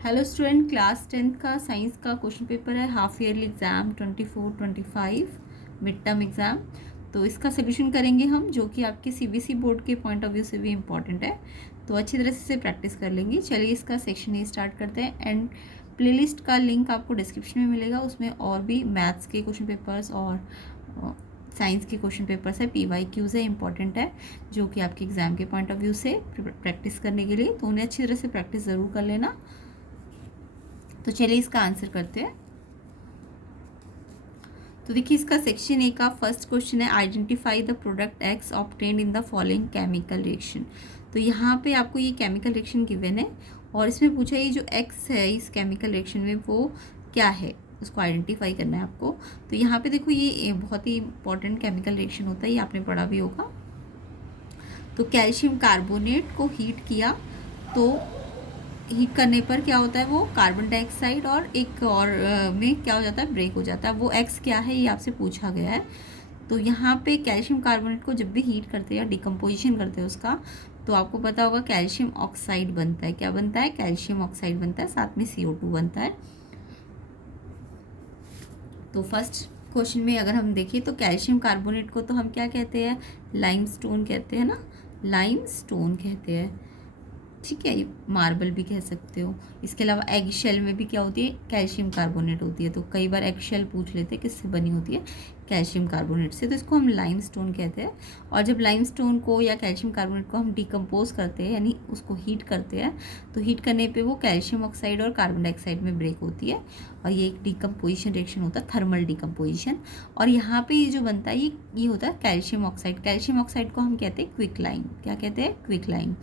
Hello student, class 10th का science का question paper है, half yearly exam 24-25 mid term exam. तो इसका सोल्यूशन करेंगे हम, जो कि आपके सीबीएसई बोर्ड के पॉइंट ऑफ व्यू से भी इम्पॉर्टेंट है। तो अच्छी तरह से प्रैक्टिस कर लेंगे। चलिए इसका सेक्शन ए स्टार्ट करते हैं। एंड प्लेलिस्ट का लिंक आपको डिस्क्रिप्शन में मिलेगा, उसमें और भी मैथ्स के क्वेश्चन पेपर्स और साइंस के क्वेश्चन पेपर्स है, PYQs है, इंपॉर्टेंट है, जो कि आपके एग्ज़ाम के पॉइंट ऑफ व्यू से प्रैक्टिस करने के लिए। तो उन्हें अच्छी तरह से प्रैक्टिस ज़रूर कर लेना। तो चलिए इसका आंसर करते हैं। तो देखिए इसका सेक्शन ए का फर्स्ट क्वेश्चन है, identify the product x obtained in the following chemical reaction. तो यहाँ पे आपको ये केमिकल रिएक्शन गिवन है और इसमें पूछा ये जो एक्स है इस केमिकल रिएक्शन में वो क्या है, उसको आइडेंटिफाई करना है आपको। तो यहाँ पे देखो ये बहुत ही इंपॉर्टेंट केमिकल रिएक्शन होता है, ये आपने पढ़ा भी होगा। तो कैल्शियम कार्बोनेट को हीट किया तो हीट करने पर क्या होता है, वो कार्बन डाइऑक्साइड और एक और में क्या हो जाता है, ब्रेक हो जाता है। वो एक्स क्या है ये आपसे पूछा गया है। तो यहाँ पे कैल्शियम कार्बोनेट को जब भी हीट करते हैं या डिकम्पोजिशन करते हैं उसका, तो आपको पता होगा कैल्शियम ऑक्साइड बनता है। क्या बनता है? कैल्शियम ऑक्साइड बनता है, साथ में CO2 बनता है। तो फर्स्ट क्वेश्चन में अगर हम देखें तो कैल्शियम कार्बोनेट को तो हम क्या कहते हैं, लाइमस्टोन कहते हैं ना, लाइमस्टोन कहते हैं। ठीक है, मार्बल भी कह सकते हो। इसके अलावा एग शेल में भी क्या होती है, कैल्शियम कार्बोनेट होती है। तो कई बार एग शेल पूछ लेते हैं किससे बनी होती है, कैल्शियम कार्बोनेट से। तो इसको हम लाइमस्टोन कहते हैं। और जब लाइमस्टोन को या कैल्शियम कार्बोनेट को हम डिकम्पोज करते हैं, यानी उसको हीट करते हैं, तो हीट करने पे वो कैल्शियम ऑक्साइड और कार्बन डाइऑक्साइड में ब्रेक होती है और ये एक डिकम्पोजिशन रिएक्शन होता है, थर्मल डिकम्पोजिशन। और यहाँ पे ये जो बनता है ये होता है कैल्शियम ऑक्साइड। कैल्शियम ऑक्साइड को हम कहते हैं क्विक लाइम। क्या कहते हैं? Quick lime.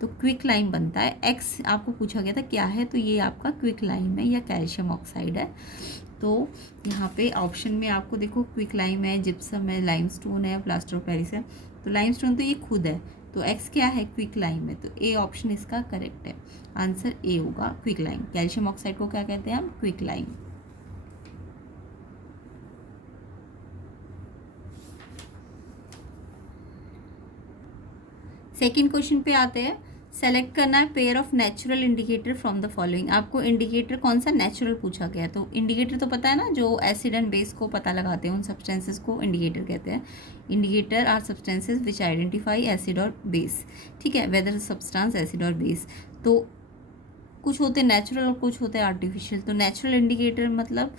तो क्विक लाइम बनता है। एक्स आपको पूछा गया था क्या है, तो ये आपका क्विक लाइम है या कैल्शियम ऑक्साइड है। तो यहाँ पे ऑप्शन में आपको देखो क्विक लाइम है, जिप्सम है, लाइमस्टोन है, प्लास्टर ऑफ पेरिस है। तो लाइमस्टोन तो ये खुद है, तो एक्स क्या है, क्विक लाइम है। तो ए ऑप्शन इसका करेक्ट है, आंसर ए होगा, क्विक लाइम। कैल्शियम ऑक्साइड को क्या कहते हैं हम, क्विक लाइम। सेकेंड क्वेश्चन पे आते हैं। सेलेक्ट करना है pair of natural indicator from the following. आपको इंडिकेटर कौन सा नेचुरल पूछा गया है। तो इंडिकेटर तो पता है ना, जो एसिड एंड बेस को पता लगाते हैं उन सब्सटेंसेस को इंडिकेटर कहते हैं। Indicator are substances which identify acid और बेस। ठीक है, वेदर सब्सटेंस एसिड और बेस। तो कुछ होते हैं नेचुरल और कुछ होते हैं आर्टिफिशियल। तो नेचुरल इंडिकेटर मतलब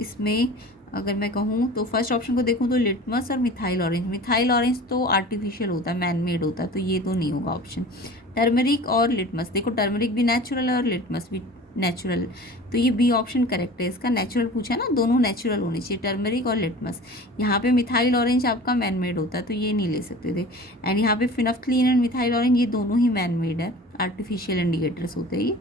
इसमें अगर मैं कहूँ तो फर्स्ट ऑप्शन को देखूँ तो लिटमस और मिथाइल ऑरेंज। मिथाइल ऑरेंज तो आर्टिफिशियल होता है, मैन मेड होता है, तो ये तो नहीं होगा ऑप्शन। टर्मरिक और लिटमस, देखो टर्मरिक भी नेचुरल है और लिटमस भी नेचुरल, तो ये बी ऑप्शन करेक्ट है इसका। नेचुरल पूछा ना, दोनों नेचुरल होने चाहिए, टर्मरिक और लिटमस। यहाँ पे मिथाइल ऑरेंज आपका मैन मेड होता है, तो ये नहीं ले सकते थे। एंड यहाँ पे फिनफ्थलीन एंड मिथाइल ऑरेंज ये दोनों ही मैन मेड है, आर्टिफिशियल इंडिकेटर्स होते ही।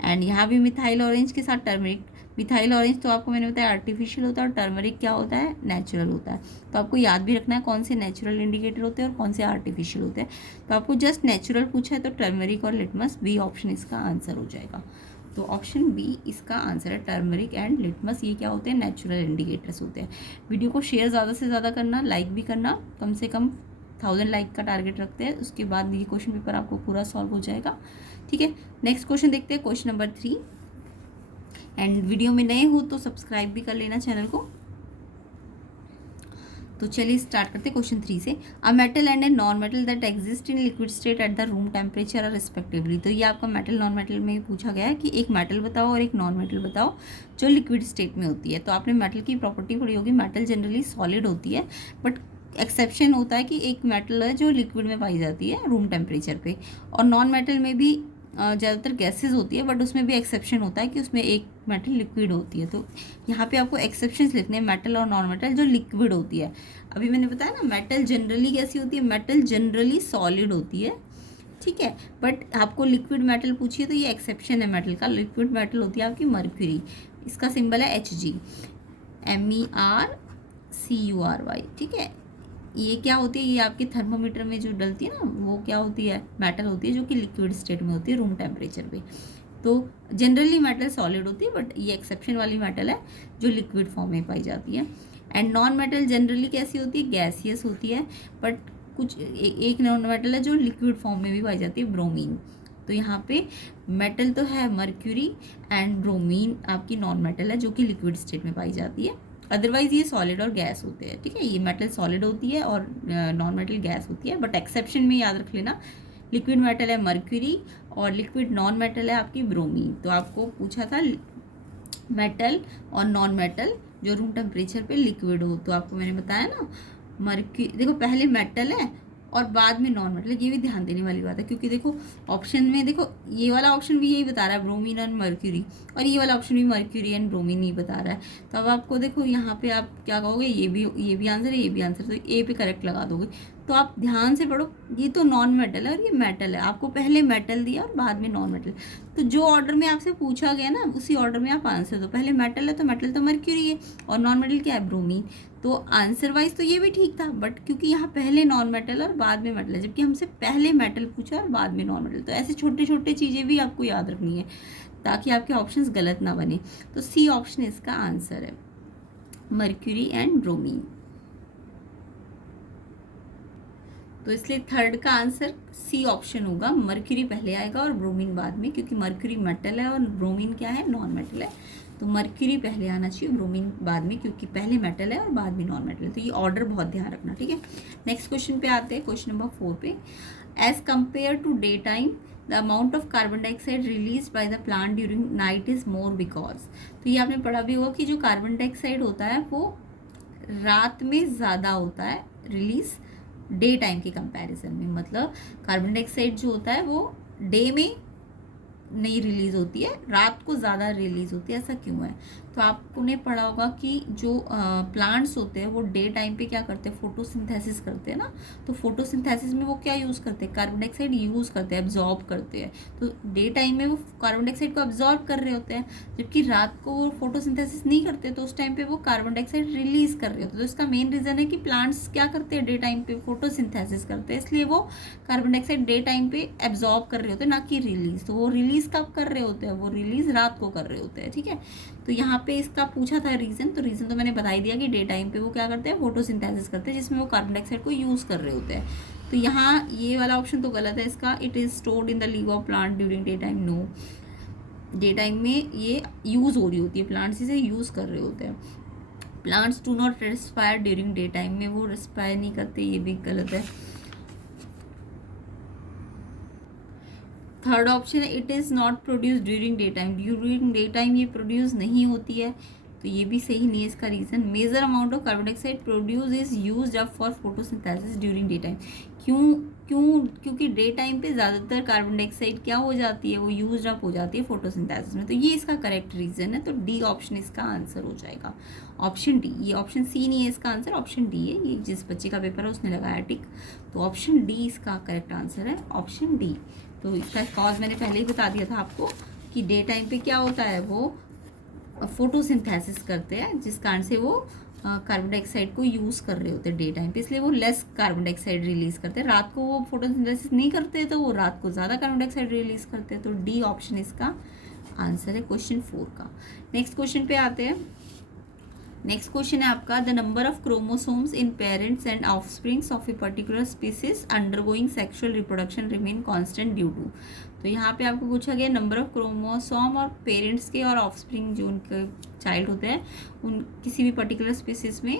एंड यहाँ भी मिथाइल ऑरेंज के साथ टर्मरिक। मिथाइल ऑरेंज तो आपको मैंने बताया आर्टिफिशियल होता है और टर्मरिक क्या होता है, नेचुरल होता है। तो आपको याद भी रखना है कौन से नेचुरल इंडिकेटर होते हैं और कौन से आर्टिफिशियल होते हैं। तो आपको जस्ट नेचुरल पूछा है तो टर्मरिक और लिटमस, बी ऑप्शन इसका आंसर हो जाएगा। तो ऑप्शन बी इसका आंसर है, टर्मरिक एंड लिटमस। ये क्या होते हैं, नेचुरल इंडिकेटर्स होते हैं। वीडियो को शेयर ज़्यादा से ज़्यादा करना, लाइक भी करना, कम से कम 1000 लाइक का टारगेट रखते हैं। उसके बाद ये क्वेश्चन पेपर आपको पूरा सॉल्व हो जाएगा। ठीक है, नेक्स्ट क्वेश्चन देखते हैं, क्वेश्चन नंबर 3। एंड वीडियो में नए हो तो सब्सक्राइब भी कर लेना चैनल को। तो चलिए स्टार्ट करते हैं क्वेश्चन 3 से। A metal and a non metal that exist in liquid state at the room temperature are respectively. तो ये आपका मेटल नॉन मेटल में पूछा गया है कि एक मेटल बताओ और एक नॉन मेटल बताओ जो लिक्विड स्टेट में होती है। तो आपने मेटल की प्रॉपर्टी पढ़ी होगी, मेटल जनरली सॉलिड होती है, बट एक्सेप्शन होता है कि एक मेटल है जो लिक्विड में पाई जाती है रूम टेम्परेचर पे। और नॉन मेटल में भी ज़्यादातर गैसेज होती है, बट उसमें भी एक्सेप्शन होता है कि उसमें एक मेटल लिक्विड होती है। तो यहाँ पे आपको एक्सेप्शंस लिखने हैं, मेटल और नॉन मेटल जो लिक्विड होती है। अभी मैंने बताया ना, मेटल जनरली कैसी होती है, मेटल जनरली सॉलिड होती है। ठीक है, बट आपको लिक्विड मेटल पूछिए तो ये एक्सेप्शन है मेटल का। लिक्विड मेटल होती है आपकी मर्क्यूरी, इसका सिंबल है Hg, MErCury। ठीक है, ये क्या होती है, ये आपके थर्मोमीटर में जो डलती है ना, वो क्या होती है, मेटल होती है जो कि लिक्विड स्टेट में होती है रूम टेम्परेचर पे। तो जनरली मेटल सॉलिड होती है, बट ये एक्सेप्शन वाली मेटल है जो लिक्विड फॉर्म में पाई जाती है। एंड नॉन मेटल जनरली कैसी होती है, गैसियस होती है, बट कुछ एक नॉन मेटल है जो लिक्विड फॉर्म में भी पाई जाती है, ब्रोमीन। तो यहाँ पे मेटल तो है मर्क्यूरी एंड ब्रोमीन आपकी नॉन मेटल है जो कि लिक्विड स्टेट में पाई जाती है। अदरवाइज ये सॉलिड और गैस होते हैं, ठीक है। ये मेटल सॉलिड होती है और नॉन मेटल गैस होती है, बट एक्सेप्शन में याद रख लेना, लिक्विड मेटल है मर्क्यूरी और लिक्विड नॉन मेटल है आपकी ब्रोमीन। तो आपको पूछा था मेटल और नॉन मेटल जो रूम टेम्परेचर पे लिक्विड हो, तो आपको मैंने बताया ना मर्क्यूरी, देखो पहले मेटल है और बाद में नॉन मेटल, ये भी ध्यान देने वाली बात है क्योंकि देखो ऑप्शन में देखो ये वाला ऑप्शन भी यही बता रहा है ब्रोमीन एंड मर्क्यूरी, और ये वाला ऑप्शन भी मर्क्यूरी एंड ब्रोमीन ही बता रहा है। तो अब आपको देखो यहाँ पे आप क्या कहोगे, ये भी आंसर है, ये भी आंसर, तो ए पे करेक्ट लगा दोगे। तो आप ध्यान से पढ़ो, ये तो नॉन मेटल है और ये मेटल है, आपको पहले मेटल दिया और बाद में नॉन मेटल, तो जो ऑर्डर में आपसे पूछा गया ना उसी ऑर्डर में आप आंसर दो। पहले मेटल है तो मेटल तो मर्क्यूरी है और नॉन मेटल क्या है, ब्रोमीन। तो आंसर वाइज तो ये भी ठीक था, बट क्योंकि यहाँ पहले नॉन मेटल और बाद में मेटल है, जबकि हमसे पहले मेटल पूछा और बाद में नॉन मेटल, तो ऐसे छोटे छोटे चीज़ें भी आपको याद रखनी है ताकि आपके ऑप्शंस गलत ना बने। तो सी ऑप्शन इसका आंसर है, मर्क्यूरी एंड ब्रोमीन। तो इसलिए थर्ड का आंसर सी ऑप्शन होगा, मर्क्यूरी पहले आएगा और ब्रोमीन बाद में, क्योंकि मर्क्यूरी मेटल है और ब्रोमीन क्या है, नॉन मेटल है। तो मर्क्यूरी पहले आना चाहिए, ब्रोमीन बाद में, क्योंकि पहले मेटल है और बाद में नॉन मेटल है। तो ये ऑर्डर बहुत ध्यान रखना, ठीक है। नेक्स्ट क्वेश्चन पे आते हैं, क्वेश्चन नंबर 4 पे। As compare to day time the amount of carbon dioxide release by the plant during night is more because. तो ये आपने पढ़ा भी होगा कि जो कार्बन डाइऑक्साइड होता है वो रात में ज़्यादा होता है रिलीज डे टाइम के कंपैरिजन में। मतलब कार्बन डाइऑक्साइड जो होता है वो डे में नहीं रिलीज होती है, रात को ज़्यादा रिलीज होती है। ऐसा क्यों है? तो आपने पढ़ा होगा कि जो प्लांट्स होते हैं वो डे टाइम पे क्या करते हैं, फोटोसिंथेसिस करते हैं ना। तो फोटोसिंथेसिस में वो क्या यूज़ करते हैं, कार्बन डाइऑक्साइड यूज़ करते हैं, एब्जॉर्ब करते हैं। तो डे टाइम में वो कार्बन डाइऑक्साइड को एब्जॉर्ब कर रहे होते हैं, जबकि रात को वो फोटोसिंथेसिस नहीं करते, तो उस टाइम पे वो कार्बन डाइऑक्साइड रिलीज कर रहे होते हैं। तो इसका मेन रीज़न है कि प्लांट्स क्या करते हैं, डे टाइम पे फोटोसिंथेसिस करते हैं, इसलिए वो कार्बन डाइऑक्साइड डे टाइम पे एब्जॉर्ब कर रहे होते हैं, ना कि रिलीज। तो वो रिलीज कब कर रहे होते हैं, वो रिलीज रात को कर रहे होते हैं, ठीक है। तो यहाँ पे इसका पूछा था रीज़न, तो रीज़न तो मैंने बता ही दिया कि डे टाइम पे वो क्या करते हैं, फोटोसिंथेसिस करते हैं, जिसमें वो कार्बन डाइऑक्साइड को यूज़ कर रहे होते हैं। तो यहाँ ये वाला ऑप्शन तो गलत है इसका, it is stored in the leave of plant during day time. No, day time में ये यूज़ हो रही होती है, प्लांट्स इसे यूज़ कर रहे होते हैं। Plants do not respire during day time, में वो रेस्पायर नहीं करते, ये भी गलत है। थर्ड ऑप्शन है, it is not produce during day time, during day time ये प्रोड्यूस नहीं होती है, तो ये भी सही नहीं है इसका reason. Major amount of carbon dioxide produce is used up for photosynthesis during day time. क्योंकि डे टाइम पे ज़्यादातर कार्बन डाइऑक्साइड क्या हो जाती है, वो यूज अप हो जाती है फोटोसिंथेसिस में। तो ये इसका करेक्ट रीज़न है, तो डी ऑप्शन इसका आंसर हो जाएगा, ऑप्शन डी। ये ऑप्शन सी नहीं है इसका आंसर, ऑप्शन डी है। ये जिस बच्चे का पेपर है उसने लगाया टिक, तो ऑप्शन डी इसका करेक्ट आंसर है, ऑप्शन डी। तो इसका कॉज मैंने पहले ही बता दिया था आपको कि डे टाइम पे क्या होता है, वो फोटोसिंथेसिस करते हैं, जिस कारण से वो कार्बन डाइऑक्साइड को यूज़ कर रहे होते हैं डे टाइम पे, इसलिए वो लेस कार्बन डाइऑक्साइड रिलीज करते हैं। रात को वो फोटोसिंथेसिस नहीं करते, तो वो रात को ज़्यादा कार्बन डाइऑक्साइड रिलीज करते हैं। तो डी ऑप्शन इसका आंसर है क्वेश्चन 4 का। नेक्स्ट क्वेश्चन पे आते हैं। नेक्स्ट क्वेश्चन है आपका, the number of chromosomes in parents and offsprings of a particular species undergoing sexual reproduction remain constant due to. तो यहाँ पे आपको पूछा गया नंबर ऑफ क्रोमोसोम और पेरेंट्स के और ऑफस्प्रिंग जो उनके चाइल्ड होते हैं उन किसी भी पर्टिकुलर स्पीसीज में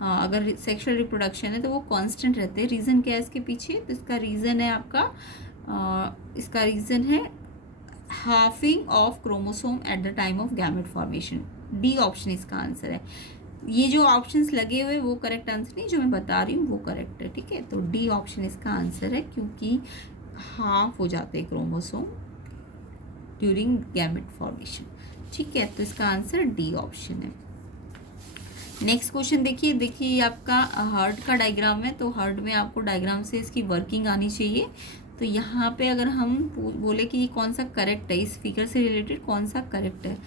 अगर सेक्सुअल रिप्रोडक्शन है तो वो कांस्टेंट रहते हैं। रीज़न क्या है इसके पीछे? तो इसका रीज़न है आपका इसका रीज़न है halving of chromosome at the time of gamete formation. D option इसका आंसर है। ये जो ऑप्शंस लगे हुए वो करेक्ट आंसर नहीं, जो मैं बता रही हूँ वो करेक्ट है, ठीक है। तो डी ऑप्शन इसका आंसर है, क्योंकि हाफ हो जाते हैं क्रोमोसोम ड्यूरिंग गैमेट फॉर्मेशन, ठीक है। तो इसका आंसर डी ऑप्शन है। नेक्स्ट क्वेश्चन देखिए आपका हार्ट का डायग्राम है, तो हार्ट में आपको डायग्राम से इसकी वर्किंग आनी चाहिए। तो यहाँ पे अगर हम बोले कि ये कौन सा करेक्ट है, इस फिगर से रिलेटेड कौन सा करेक्ट है,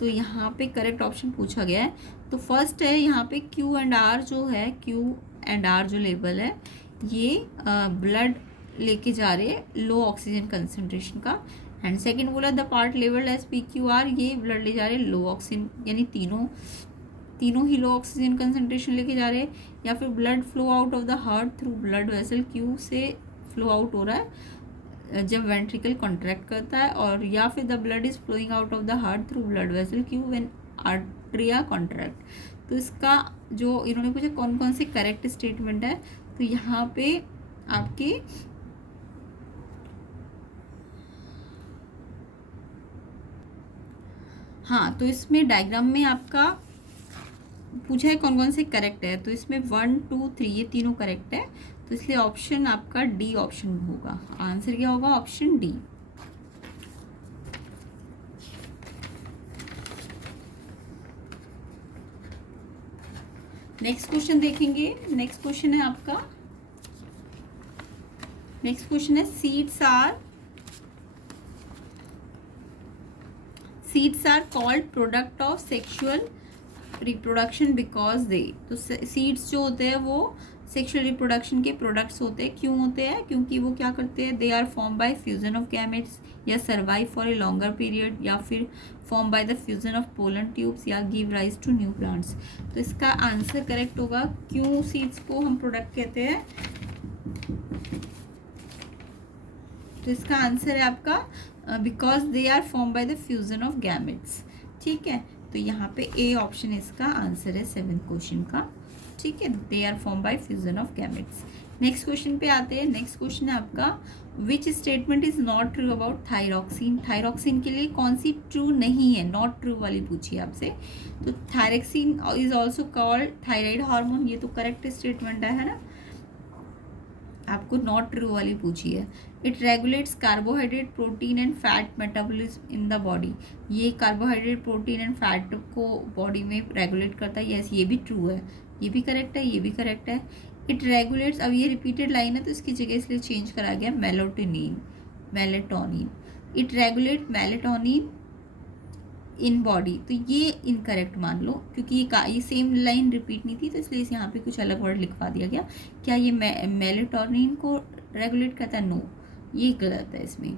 तो यहाँ पे करेक्ट ऑप्शन पूछा गया है। तो फर्स्ट है यहाँ पे क्यू एंड आर जो है, क्यू एंड आर जो लेवल है ये ब्लड लेके जा रहे हैं लो ऑक्सीजन कंसनट्रेशन का। एंड सेकंड बोला the part level as P Q R, ये ब्लड ले जा रहे हैं लो ऑक्सीजन, यानी तीनों ही लो ऑक्सीजन कंसनट्रेशन लेके जा रहे हैं। या फिर blood flow out of the heart through blood vessel, Q से फ्लो आउट हो रहा है जब वेंट्रिकल कॉन्ट्रैक्ट करता है, और या फिर the blood is flowing out of the heart through blood vessel क्यू व्हेन आर्टरिया कॉन्ट्रैक्ट। तो इसका जो इन्होंने पूछा कौन कौन से करेक्ट स्टेटमेंट है, तो यहाँ पे आपके हाँ, तो इसमें डायग्राम में आपका पूछा है कौन कौन से करेक्ट है, तो इसमें 1 2 3 ये तीनों करेक्ट है, तो इसलिए ऑप्शन आपका डी ऑप्शन होगा। आंसर क्या होगा? Option D. नेक्स्ट क्वेश्चन देखेंगे। नेक्स्ट क्वेश्चन है आपका, नेक्स्ट क्वेश्चन है seeds are called product of sexual reproduction because they. तो सीड्स जो होते हैं वो सेक्सुअल रिप्रोडक्शन के प्रोडक्ट्स होते हैं। क्यों होते हैं? क्योंकि वो क्या करते हैं, they are form by fusion of gametes, या survive for a longer period, या फिर form by the fusion of pollen tubes, या give rise to new plants. तो इसका आंसर करेक्ट होगा। क्यों सीड्स को हम प्रोडक्ट कहते हैं? तो इसका आंसर है आपका because they are form by the fusion of gametes. ठीक है, तो यहाँ पे ए ऑप्शन इसका आंसर है 7th क्वेश्चन का। ठीक है, they are form by fusion of gametes. Next question पे आते हैं। नेक्स्ट क्वेश्चन है आपका, which statement is not true about thyroxine. Thyroxine के लिए कौन सी ट्रू नहीं है, नॉट ट्रू वाली पूछी है आपसे। तो thyroxine is also called thyroid hormone, ये तो करेक्ट स्टेटमेंट है ना। आपको नॉट ट्रू वाली पूछी है। It regulates carbohydrate protein and fat metabolism in the body. ये कार्बोहाइड्रेट प्रोटीन एंड फैट को बॉडी में रेगुलेट करता है। यस, ये भी ट्रू है, ये भी करेक्ट है, ये भी करेक्ट है। इट रेगुलेट्स, अब ये रिपीटेड लाइन है तो इसकी जगह इसलिए चेंज करा गया melatonin. It regulate melatonin in body, तो ये इनकरेक्ट मान लो, क्योंकि ये सेम लाइन रिपीट नहीं थी, तो इसलिए यहाँ पे कुछ अलग वर्ड लिखवा दिया गया। क्या ये मेलेटोनिन को रेगुलेट करता है? नो, ये गलत है इसमें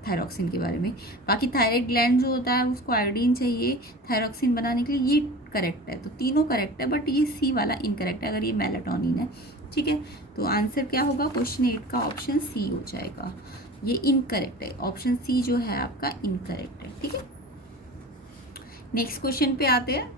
थायरॉक्सिन के बारे में। बाकी थायराइड ग्लैंड जो होता है उसको आयोडीन चाहिए थायरॉक्सिन बनाने के लिए, ये करेक्ट है। तो तीनों करेक्ट है, बट ये सी वाला इनकरेक्ट है अगर ये मेलेटोनिन है। ठीक है, तो आंसर क्या होगा? क्वेश्चन 8 का ऑप्शन सी हो जाएगा। ये इनकरेक्ट है, ऑप्शन सी जो है आपका इनकरेक्ट है। ठीक है, नेक्स्ट क्वेश्चन पे आते हैं।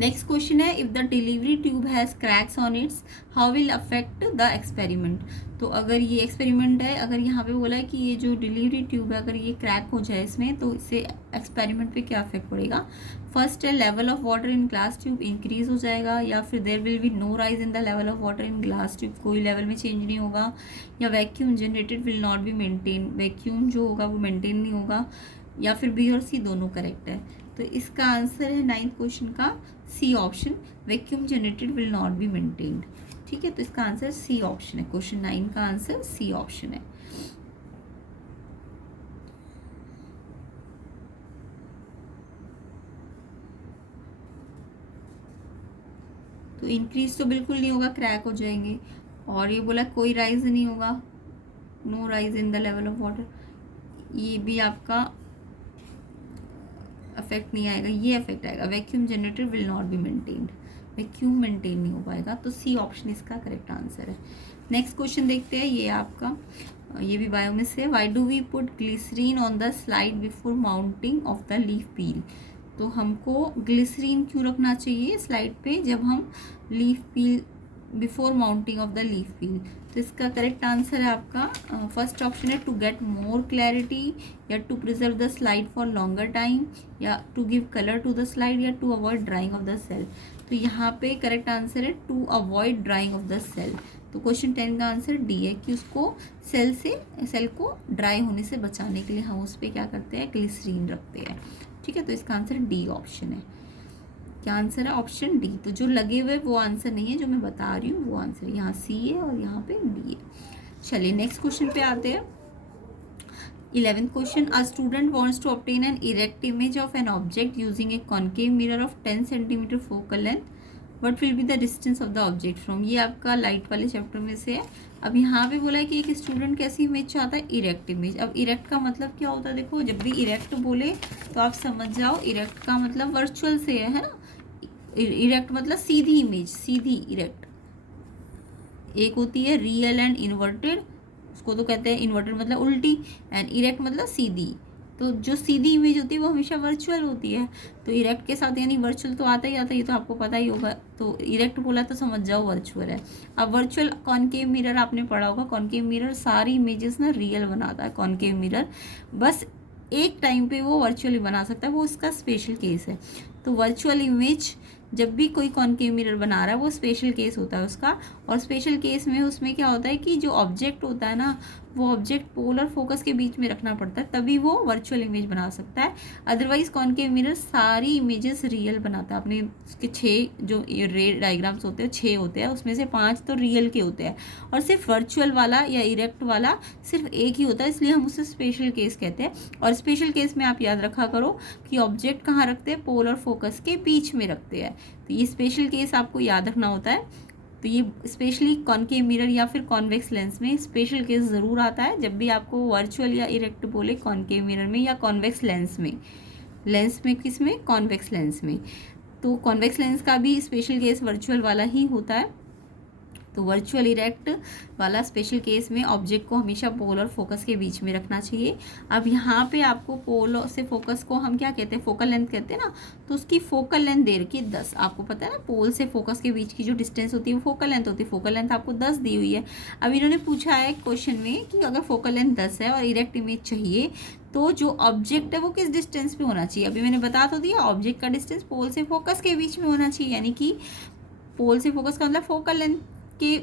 नेक्स्ट क्वेश्चन है, if the delivery tube has cracks on it's how will affect the experiment. तो अगर ये एक्सपेरिमेंट है, अगर यहाँ पे बोला है कि ये जो डिलीवरी ट्यूब है अगर ये क्रैक हो जाए इसमें, तो इससे एक्सपेरिमेंट पे क्या इफेक्ट पड़ेगा? फर्स्ट है, level of water in glass tube increase हो जाएगा, या फिर there will be no rise in the level of water in glass tube, कोई लेवल में चेंज नहीं होगा, या vacuum generated will not be maintain, vacuum जो होगा वो मेंटेन नहीं होगा, या फिर बी और सी दोनों करेक्ट है। तो इसका आंसर है 9th क्वेश्चन का C option, vacuum generated will not be maintained. ठीक है, तो इसका आंसर सी ऑप्शन है। क्वेश्चन 9 का आंसर सी ऑप्शन है। तो इंक्रीज तो बिल्कुल नहीं होगा, क्रैक हो जाएंगे। और ये बोला कोई राइज नहीं होगा, no rise in the level of water, ये भी आपका अफेक्ट नहीं आएगा, ये अफेक्ट आएगा। Vacuum generator will not be maintained, vacuum maintain नहीं हो पाएगा। तो सी ऑप्शन इसका करेक्ट आंसर है। नेक्स्ट क्वेश्चन देखते हैं, ये आपका ये भी बायो में से। Why do we put glycerin on the slide before mounting of the leaf peel. तो हमको ग्लिसरीन क्यों रखना चाहिए स्लाइड पे जब हम leaf peel before mounting of the leaf peel. तो इसका करेक्ट आंसर है आपका फर्स्ट ऑप्शन है, टू गेट मोर क्लैरिटी, या to preserve the slide for longer time, या to give colour to the slide, या to avoid drying of the cell. तो यहाँ पे करेक्ट आंसर है to avoid drying of the cell. तो question 10 का answer D है कि उसको सेल को ड्राई होने से बचाने के लिए हम उस पर क्या करते हैं, ग्लिसरीन रखते हैं। ठीक है, तो इसका आंसर डी ऑप्शन है। क्या आंसर है? Option D. तो जो लगे हुए वो आंसर नहीं है, जो मैं बता रही हूँ वो आंसर है। यहाँ सी है और यहाँ पे डी है। चलिए नेक्स्ट क्वेश्चन पे आते हैं। 11th question, a student wants to obtain an erect image of an object using a concave mirror of 10 centimetre focal length, what will be the distance of the object from. ये आपका light वाले chapter में से है। अब यहाँ पे बोला है कि एक स्टूडेंट कैसी इमेज चाहता है, इरेक्ट इमेज। अब इरेक्ट का मतलब क्या होता है, देखो जब भी इरेक्ट बोले तो आप समझ जाओ इरेक्ट का मतलब वर्चुअल से है ना। इरेक्ट मतलब सीधी इमेज, सीधी इरेक्ट एक होती है रियल एंड इन्वर्टेड, उसको तो कहते हैं इन्वर्टेड मतलब उल्टी, एंड इरेक्ट मतलब सीधी। तो जो सीधी इमेज होती है वो हमेशा वर्चुअल होती है। तो इरेक्ट के साथ यानी वर्चुअल तो आता ही आता है, ये तो आपको पता ही होगा। तो इरेक्ट बोला तो समझ जाओ वर्चुअल है। अब वर्चुअल कॉनकेव मिरर आपने पढ़ा होगा, कॉनकेव मिरर सारी इमेजेस ना रियल बनाता है कॉनकेव मिरर, बस एक टाइम पे वो वर्चुअली बना सकता है, वो उसका स्पेशल केस है। तो वर्चुअल इमेज जब भी कोई कॉनकेव मिरर बना रहा है वो स्पेशल केस होता है उसका। और स्पेशल केस में उसमें क्या होता है कि जो ऑब्जेक्ट होता है ना, वो ऑब्जेक्ट पोल और फोकस के बीच में रखना पड़ता है, तभी वो वर्चुअल इमेज बना सकता है। अदरवाइज कॉनकेव मिरर सारी इमेजेस रियल बनाता है। अपने उसके 6 जो रे डायग्राम्स होते हैं 6 होते हैं, उसमें से 5 तो रियल के होते हैं, और सिर्फ वर्चुअल वाला या इरेक्ट वाला सिर्फ एक ही होता है, इसलिए हम उसे स्पेशल केस कहते हैं। और स्पेशल केस में आप याद रखा करो कि ऑब्जेक्ट कहाँ रखते हैं, पोल और फोकस के बीच में रखते हैं। तो ये स्पेशल केस आपको याद रखना होता है। तो ये स्पेशली कॉनकेव मिरर या फिर कॉन्वेक्स लेंस में स्पेशल केस ज़रूर आता है, जब भी आपको वर्चुअल या इरेक्ट बोले कॉनकेव मिरर में या कॉन्वेक्स लेंस में। लेंस में किस में, कॉन्वेक्स लेंस में। तो कॉन्वेक्स लेंस का भी स्पेशल केस वर्चुअल वाला ही होता है। तो वर्चुअल इरेक्ट वाला स्पेशल केस में ऑब्जेक्ट को हमेशा पोल और फोकस के बीच में रखना चाहिए। अब यहाँ पे आपको पोल से फोकस को हम क्या कहते हैं, फोकल लेंथ कहते हैं ना, तो उसकी फोकल लेंथ दे रखी है 10। आपको पता है ना पोल से फोकस के बीच की जो डिस्टेंस होती है वो फोकल लेंथ होती है, फोकल लेंथ आपको 10 दी हुई है। अब इन्होंने पूछा है क्वेश्चन में कि अगर फोकल लेंथ 10 है और इरेक्ट इमेज चाहिए तो जो ऑब्जेक्ट है वो किस डिस्टेंस पे होना चाहिए। अभी मैंने बता तो दिया, ऑब्जेक्ट का डिस्टेंस पोल से फोकस के बीच में होना चाहिए, यानी कि पोल से फोकस का मतलब फोकल लेंथ के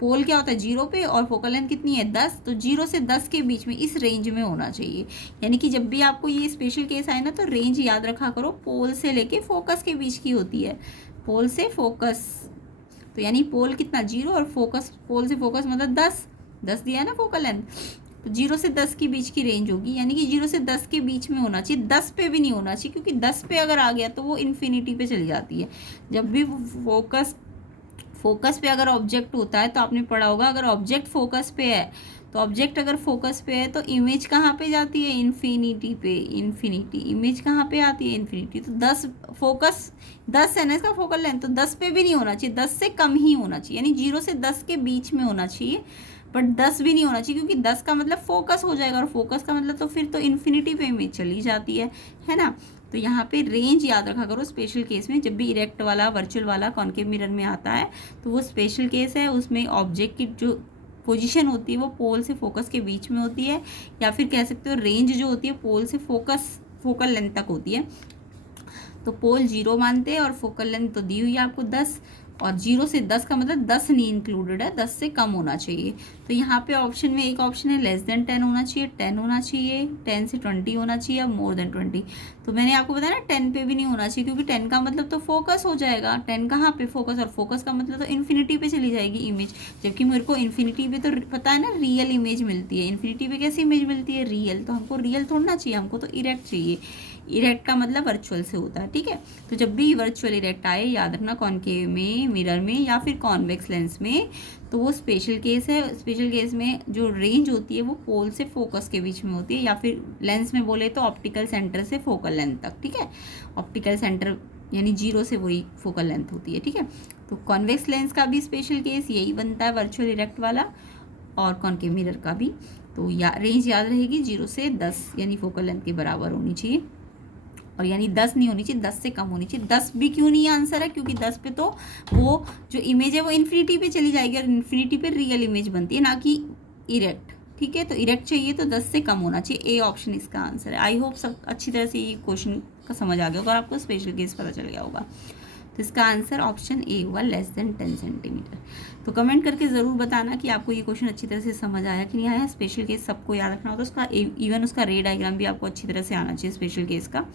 पोल क्या होता है 0 पे और फोकल लेंथ कितनी है 10, तो 0 से 10 के बीच में इस रेंज में होना चाहिए। यानी कि जब भी आपको ये स्पेशल केस आए ना तो रेंज याद रखा करो, पोल से लेके फोकस के बीच की होती है, पोल से फोकस। तो यानी पोल कितना 0 और फोकस, पोल से फोकस मतलब 10 दिया है ना फोकल लेंथ, तो 0 से 10 के बीच की रेंज होगी, यानी कि 0 से 10 के बीच में होना चाहिए, 10 पे भी नहीं होना चाहिए, क्योंकि 10 पे अगर आ गया तो वो इन्फिनिटी पे चली जाती है। जब भी फोकस पे अगर ऑब्जेक्ट होता है तो आपने पढ़ा होगा, अगर ऑब्जेक्ट फोकस पे है तो ऑब्जेक्ट अगर फोकस पे है तो इमेज कहाँ पे जाती है, इन्फिनिटी पे। इन्फिनिटी इमेज कहाँ पे आती है, इन्फिनिटी। तो 10 फोकस 10 है ना इसका फोकल लेंथ, तो 10 पे भी नहीं होना चाहिए, 10 से कम ही होना चाहिए, यानी 0 से 10 के बीच में होना चाहिए, बट 10 भी नहीं होना चाहिए, क्योंकि 10 का मतलब फोकस हो जाएगा, और फोकस का मतलब तो फिर तो इन्फिनिटी पे इमेज चली जाती है ना। तो यहाँ पे रेंज याद रखा करो स्पेशल केस में, जब भी इरेक्ट वाला वर्चुअल वाला कॉनकेव मिरर में आता है तो वो स्पेशल केस है, उसमें ऑब्जेक्ट की जो पोजीशन होती है वो पोल से फोकस के बीच में होती है, या फिर कह सकते हो रेंज जो होती है पोल से फोकल लेंथ तक होती है। तो पोल 0 मानते हैं और फोकल लेंथ तो दी हुई है आपको 10, और 0 से 10 का मतलब 10 नहीं इंक्लूडेड है, 10 से कम होना चाहिए। तो यहाँ पे ऑप्शन में एक ऑप्शन है लेस देन 10 होना चाहिए, 10 होना चाहिए, 10 से 20 होना चाहिए, या मोर देन 20। तो मैंने आपको बताया ना 10 पे भी नहीं होना चाहिए, क्योंकि 10 का मतलब तो फोकस हो जाएगा, 10 कहाँ पे फोकस, और फोकस का मतलब तो इन्फिनिटी पे चली जाएगी इमेज, जबकि मेरे को इन्फिनिटी पे तो पता है ना रियल इमेज मिलती है। इन्फिनिटी पे कैसी इमेज मिलती है, रियल। तो हमको रियल थोड़ा चाहिए, हमको तो इरेक्ट चाहिए। इरेक्ट का मतलब वर्चुअल से होता है, ठीक है। तो जब भी वर्चुअल इरेक्ट आए याद रखना कॉनकेव में, मिरर में या फिर कॉन्वेक्स लेंस में, तो वो स्पेशल केस है। स्पेशल केस में जो रेंज होती है वो पोल से फोकस के बीच में होती है, या फिर लेंस में बोले तो ऑप्टिकल सेंटर से फोकल लेंथ तक, ठीक है। ऑप्टिकल सेंटर यानी 0 से वही फोकल लेंथ होती है, ठीक है। तो कॉन्वेक्स लेंस का भी स्पेशल केस यही बनता है, वर्चुअल इरेक्ट वाला, और कॉनकेव मिरर का भी। तो रेंज याद रहेगी 0 से 10 यानी फोकल लेंथ के बराबर होनी चाहिए, और यानी 10 नहीं होनी चाहिए, 10 से कम होनी चाहिए। 10 भी क्यों नहीं आंसर है, क्योंकि 10 पे तो वो जो इमेज है वो इन्फिनिटी पे चली जाएगी, और इन्फिनिटी पे रियल इमेज बनती है, ना कि इरेक्ट, ठीक है। तो इरेक्ट चाहिए तो 10 से कम होना चाहिए, ए ऑप्शन इसका आंसर है। आई होप सब अच्छी तरह से ये क्वेश्चन का समझ आ गया होगा और आपको स्पेशल केस पता चल गया होगा। तो इसका आंसर ऑप्शन ए हुआ, लेस देन 10 सेंटीमीटर। तो कमेंट करके ज़रूर बताना कि आपको ये क्वेश्चन अच्छी तरह से समझ आया कि नहीं आया। स्पेशल केस सबको याद रखना होता है, उसका इवन उसका रे डायग्राम भी आपको अच्छी तरह से आना चाहिए स्पेशल केस का,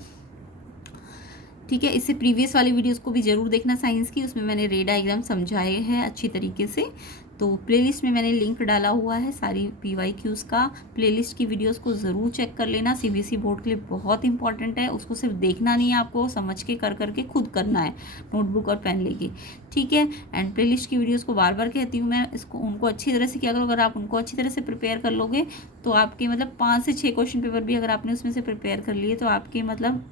ठीक है। इससे प्रीवियस वाली वीडियोस को भी जरूर देखना साइंस की, उसमें मैंने रे डायग्राम समझाए हैं अच्छी तरीके से। तो प्लेलिस्ट में मैंने लिंक डाला हुआ है सारी PYQs का, प्लेलिस्ट की वीडियोस को ज़रूर चेक कर लेना। CBSE बोर्ड के लिए बहुत इंपॉर्टेंट है, उसको सिर्फ देखना नहीं है, आपको समझ के कर करके खुद करना है, नोटबुक और पेन लेके, ठीक है। एंड प्लेलिस्ट की वीडियोस को बार बार कहती हूँ मैं, इसको उनको अच्छी तरह से क्या करो, अगर आप उनको अच्छी तरह से प्रिपेयर कर लोगे तो आपके मतलब 5 से 6 क्वेश्चन पेपर भी अगर आपने उसमें से प्रिपेयर कर लिए तो आपके मतलब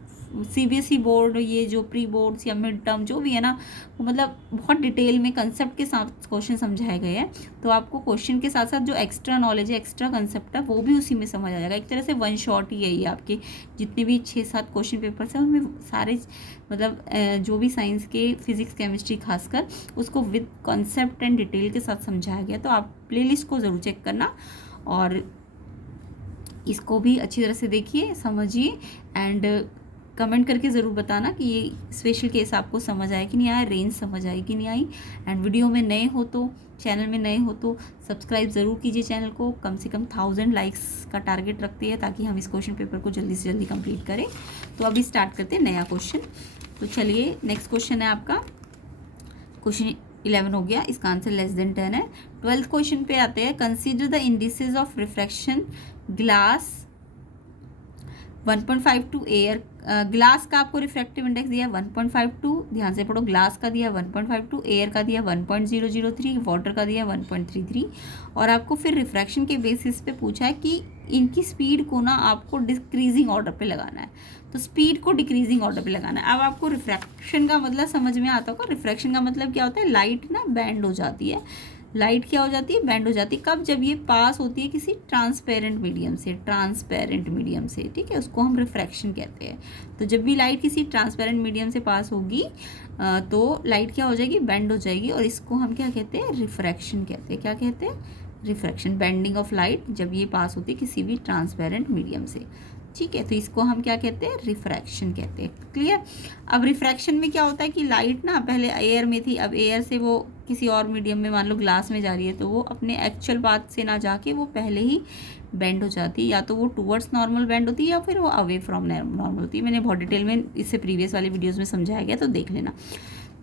सीबीएसई बोर्ड, ये जो प्री बोर्ड्स या मिड टर्म जो भी है ना, वो मतलब बहुत डिटेल में कंसेप्ट के साथ क्वेश्चन समझाए गए हैं। तो आपको क्वेश्चन के साथ साथ जो एक्स्ट्रा नॉलेज है, एक्स्ट्रा कंसेप्ट है, वो भी उसी में समझ आ जाएगा। एक तरह से वन शॉट ही है ये, आपके जितने भी 6-7 क्वेश्चन पेपर्स हैं उनमें सारे मतलब जो भी साइंस के, फिजिक्स, केमिस्ट्री खासकर, उसको विद कॉन्सेप्ट एंड डिटेल के साथ समझाया गया। तो आप प्लेलिस्ट को ज़रूर चेक करना और इसको भी अच्छी तरह से देखिए, समझिए एंड कमेंट करके ज़रूर बताना कि ये स्पेशल केस आपको समझ आया कि नहीं आया, रेंज समझ आई कि नहीं आई। एंड वीडियो में नए हो तो, चैनल में नए हो तो सब्सक्राइब ज़रूर कीजिए चैनल को। कम से कम 1000 लाइक्स का टारगेट रखते हैं ताकि हम इस क्वेश्चन पेपर को जल्दी से जल्दी कंप्लीट करें। तो अभी स्टार्ट करते हैं नया क्वेश्चन। तो चलिए, नेक्स्ट क्वेश्चन है आपका क्वेश्चन 11 हो गया, इसका आंसर लेस देन 10 है। 12th क्वेश्चन पे आते हैं। Consider the indices of refraction glass 1.5 to air. Glass का आपको रिफ्रैक्टिव इंडेक्स दिया 1.52, ध्यान से पढ़ो। ग्लास का दिया 1.52, एयर का दिया 1.003, वाटर का दिया 1.33। और आपको फिर रिफ्रैक्शन के बेसिस पे पूछा है कि इनकी स्पीड को ना आपको डिक्रीजिंग ऑर्डर पे लगाना है। तो स्पीड को डिक्रीजिंग ऑर्डर पे लगाना है। अब आपको रिफ्रैक्शन का मतलब समझ में आता होगा। रिफ्रैक्शन का मतलब क्या होता है, लाइट ना बैंड हो जाती है। लाइट क्या हो जाती है, बैंड हो जाती है। कब, जब ये पास होती है किसी ट्रांसपेरेंट मीडियम से, ट्रांसपेरेंट मीडियम से, ठीक है, उसको हम रिफ्रैक्शन कहते हैं। तो जब भी लाइट किसी ट्रांसपेरेंट मीडियम से पास होगी तो लाइट क्या हो जाएगी, बैंड हो जाएगी, और इसको हम क्या कहते हैं, रिफ्रैक्शन कहते हैं। क्या कहते हैं, रिफ्रैक्शन, बेंडिंग ऑफ लाइट जब ये पास होती है किसी भी ट्रांसपेरेंट मीडियम से, ठीक है। तो इसको हम क्या कहते हैं, रिफ्रैक्शन कहते हैं। क्लियर। अब रिफ्रैक्शन में क्या होता है कि लाइट ना पहले एयर में थी, अब एयर से वो किसी और मीडियम में, मान लो ग्लास में जा रही है, तो वो अपने एक्चुअल पाथ से ना जाके वो पहले ही बेंड हो जाती है। या तो वो टूवर्ड्स नॉर्मल बेंड होती है या फिर वो अवे फ्रॉम नॉर्मल होती है। मैंने बहुत डिटेल में इससे प्रीवियस वाली वीडियोज़ में समझाया गया, तो देख लेना।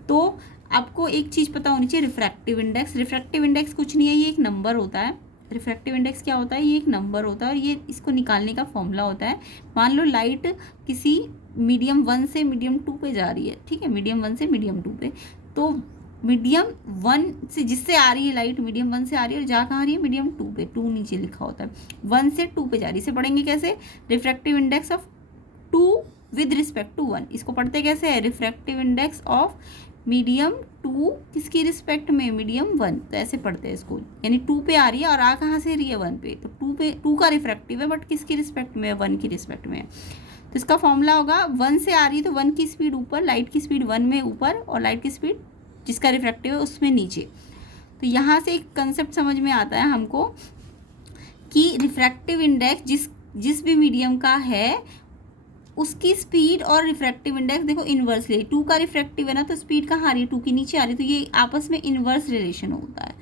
तो आपको एक चीज़ पता होनी चाहिए, रिफ्रैक्टिव इंडेक्स। रिफ्रैक्टिव इंडेक्स कुछ नहीं है, ये एक नंबर होता है। रिफ्रैक्टिव इंडेक्स क्या होता है, ये एक नंबर होता है, और ये इसको निकालने का फॉर्मूला होता है। मान लो लाइट किसी मीडियम 1 से मीडियम 2 पे जा रही है, ठीक है, मीडियम 1 से मीडियम 2 पे। तो मीडियम 1 से जिससे आ रही है लाइट, मीडियम 1 से आ रही है और जा कहाँ रही है, मीडियम 2 पे। 2 नीचे लिखा होता है, 1 से 2 पे जा रही है। इसे पढ़ेंगे कैसे, refractive index of 2 with respect to 1। इसको पढ़ते कैसे है, रिफ्रैक्टिव इंडेक्स ऑफ मीडियम 2 किसकी रिस्पेक्ट में, मीडियम 1। तो ऐसे पढ़ते हैं इसको, यानी 2 पे आ रही है और आ कहाँ से रही है, 1 पे। तो 2 पे, 2 का रिफ्रैक्टिव है, बट किसकी रिस्पेक्ट में है, 1 की रिस्पेक्ट में है। तो इसका फॉर्मूला होगा, 1 से आ रही है तो 1 की स्पीड ऊपर, लाइट की स्पीड 1 में ऊपर, और लाइट की स्पीड जिसका रिफ्रैक्टिव है उसमें नीचे। तो यहाँ से एक कंसेप्ट समझ में आता है हमको कि रिफ्रैक्टिव इंडेक्स जिस भी मीडियम का है उसकी स्पीड और रिफ्रैक्टिव इंडेक्स देखो इन्वर्सली। 2 का रिफ्रैक्टिव है ना, तो स्पीड कहाँ आ रही है, 2 की नीचे आ रही है, तो ये आपस में इन्वर्स रिलेशन होता है।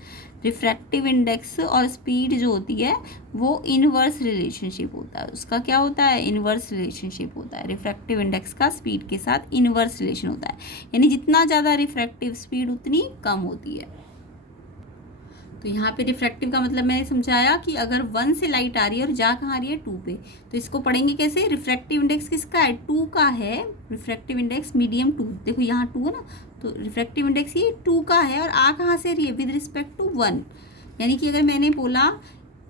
रिफ्रैक्टिव इंडेक्स और स्पीड जो होती है वो इन्वर्स रिलेशनशिप होता है। उसका क्या होता है, इन्वर्स रिलेशनशिप होता है। रिफ्रैक्टिव इंडेक्स का स्पीड के साथ इन्वर्स रिलेशन होता है, यानी जितना ज़्यादा रिफ्रैक्टिव स्पीड उतनी कम होती है। तो यहाँ पे रिफ्रैक्टिव का मतलब मैंने समझाया कि अगर 1 से लाइट आ रही है और जा कहाँ रही है, 2 पे, तो इसको पढ़ेंगे कैसे, रिफ्रैक्टिव इंडेक्स किसका है, 2 का है। रिफ्रैक्टिव इंडेक्स मीडियम 2, देखो यहाँ 2 है ना, तो रिफ्रैक्टिव इंडेक्स ये 2 का है और आ कहाँ से रही है, विद रिस्पेक्ट टू 1। यानी कि अगर मैंने बोला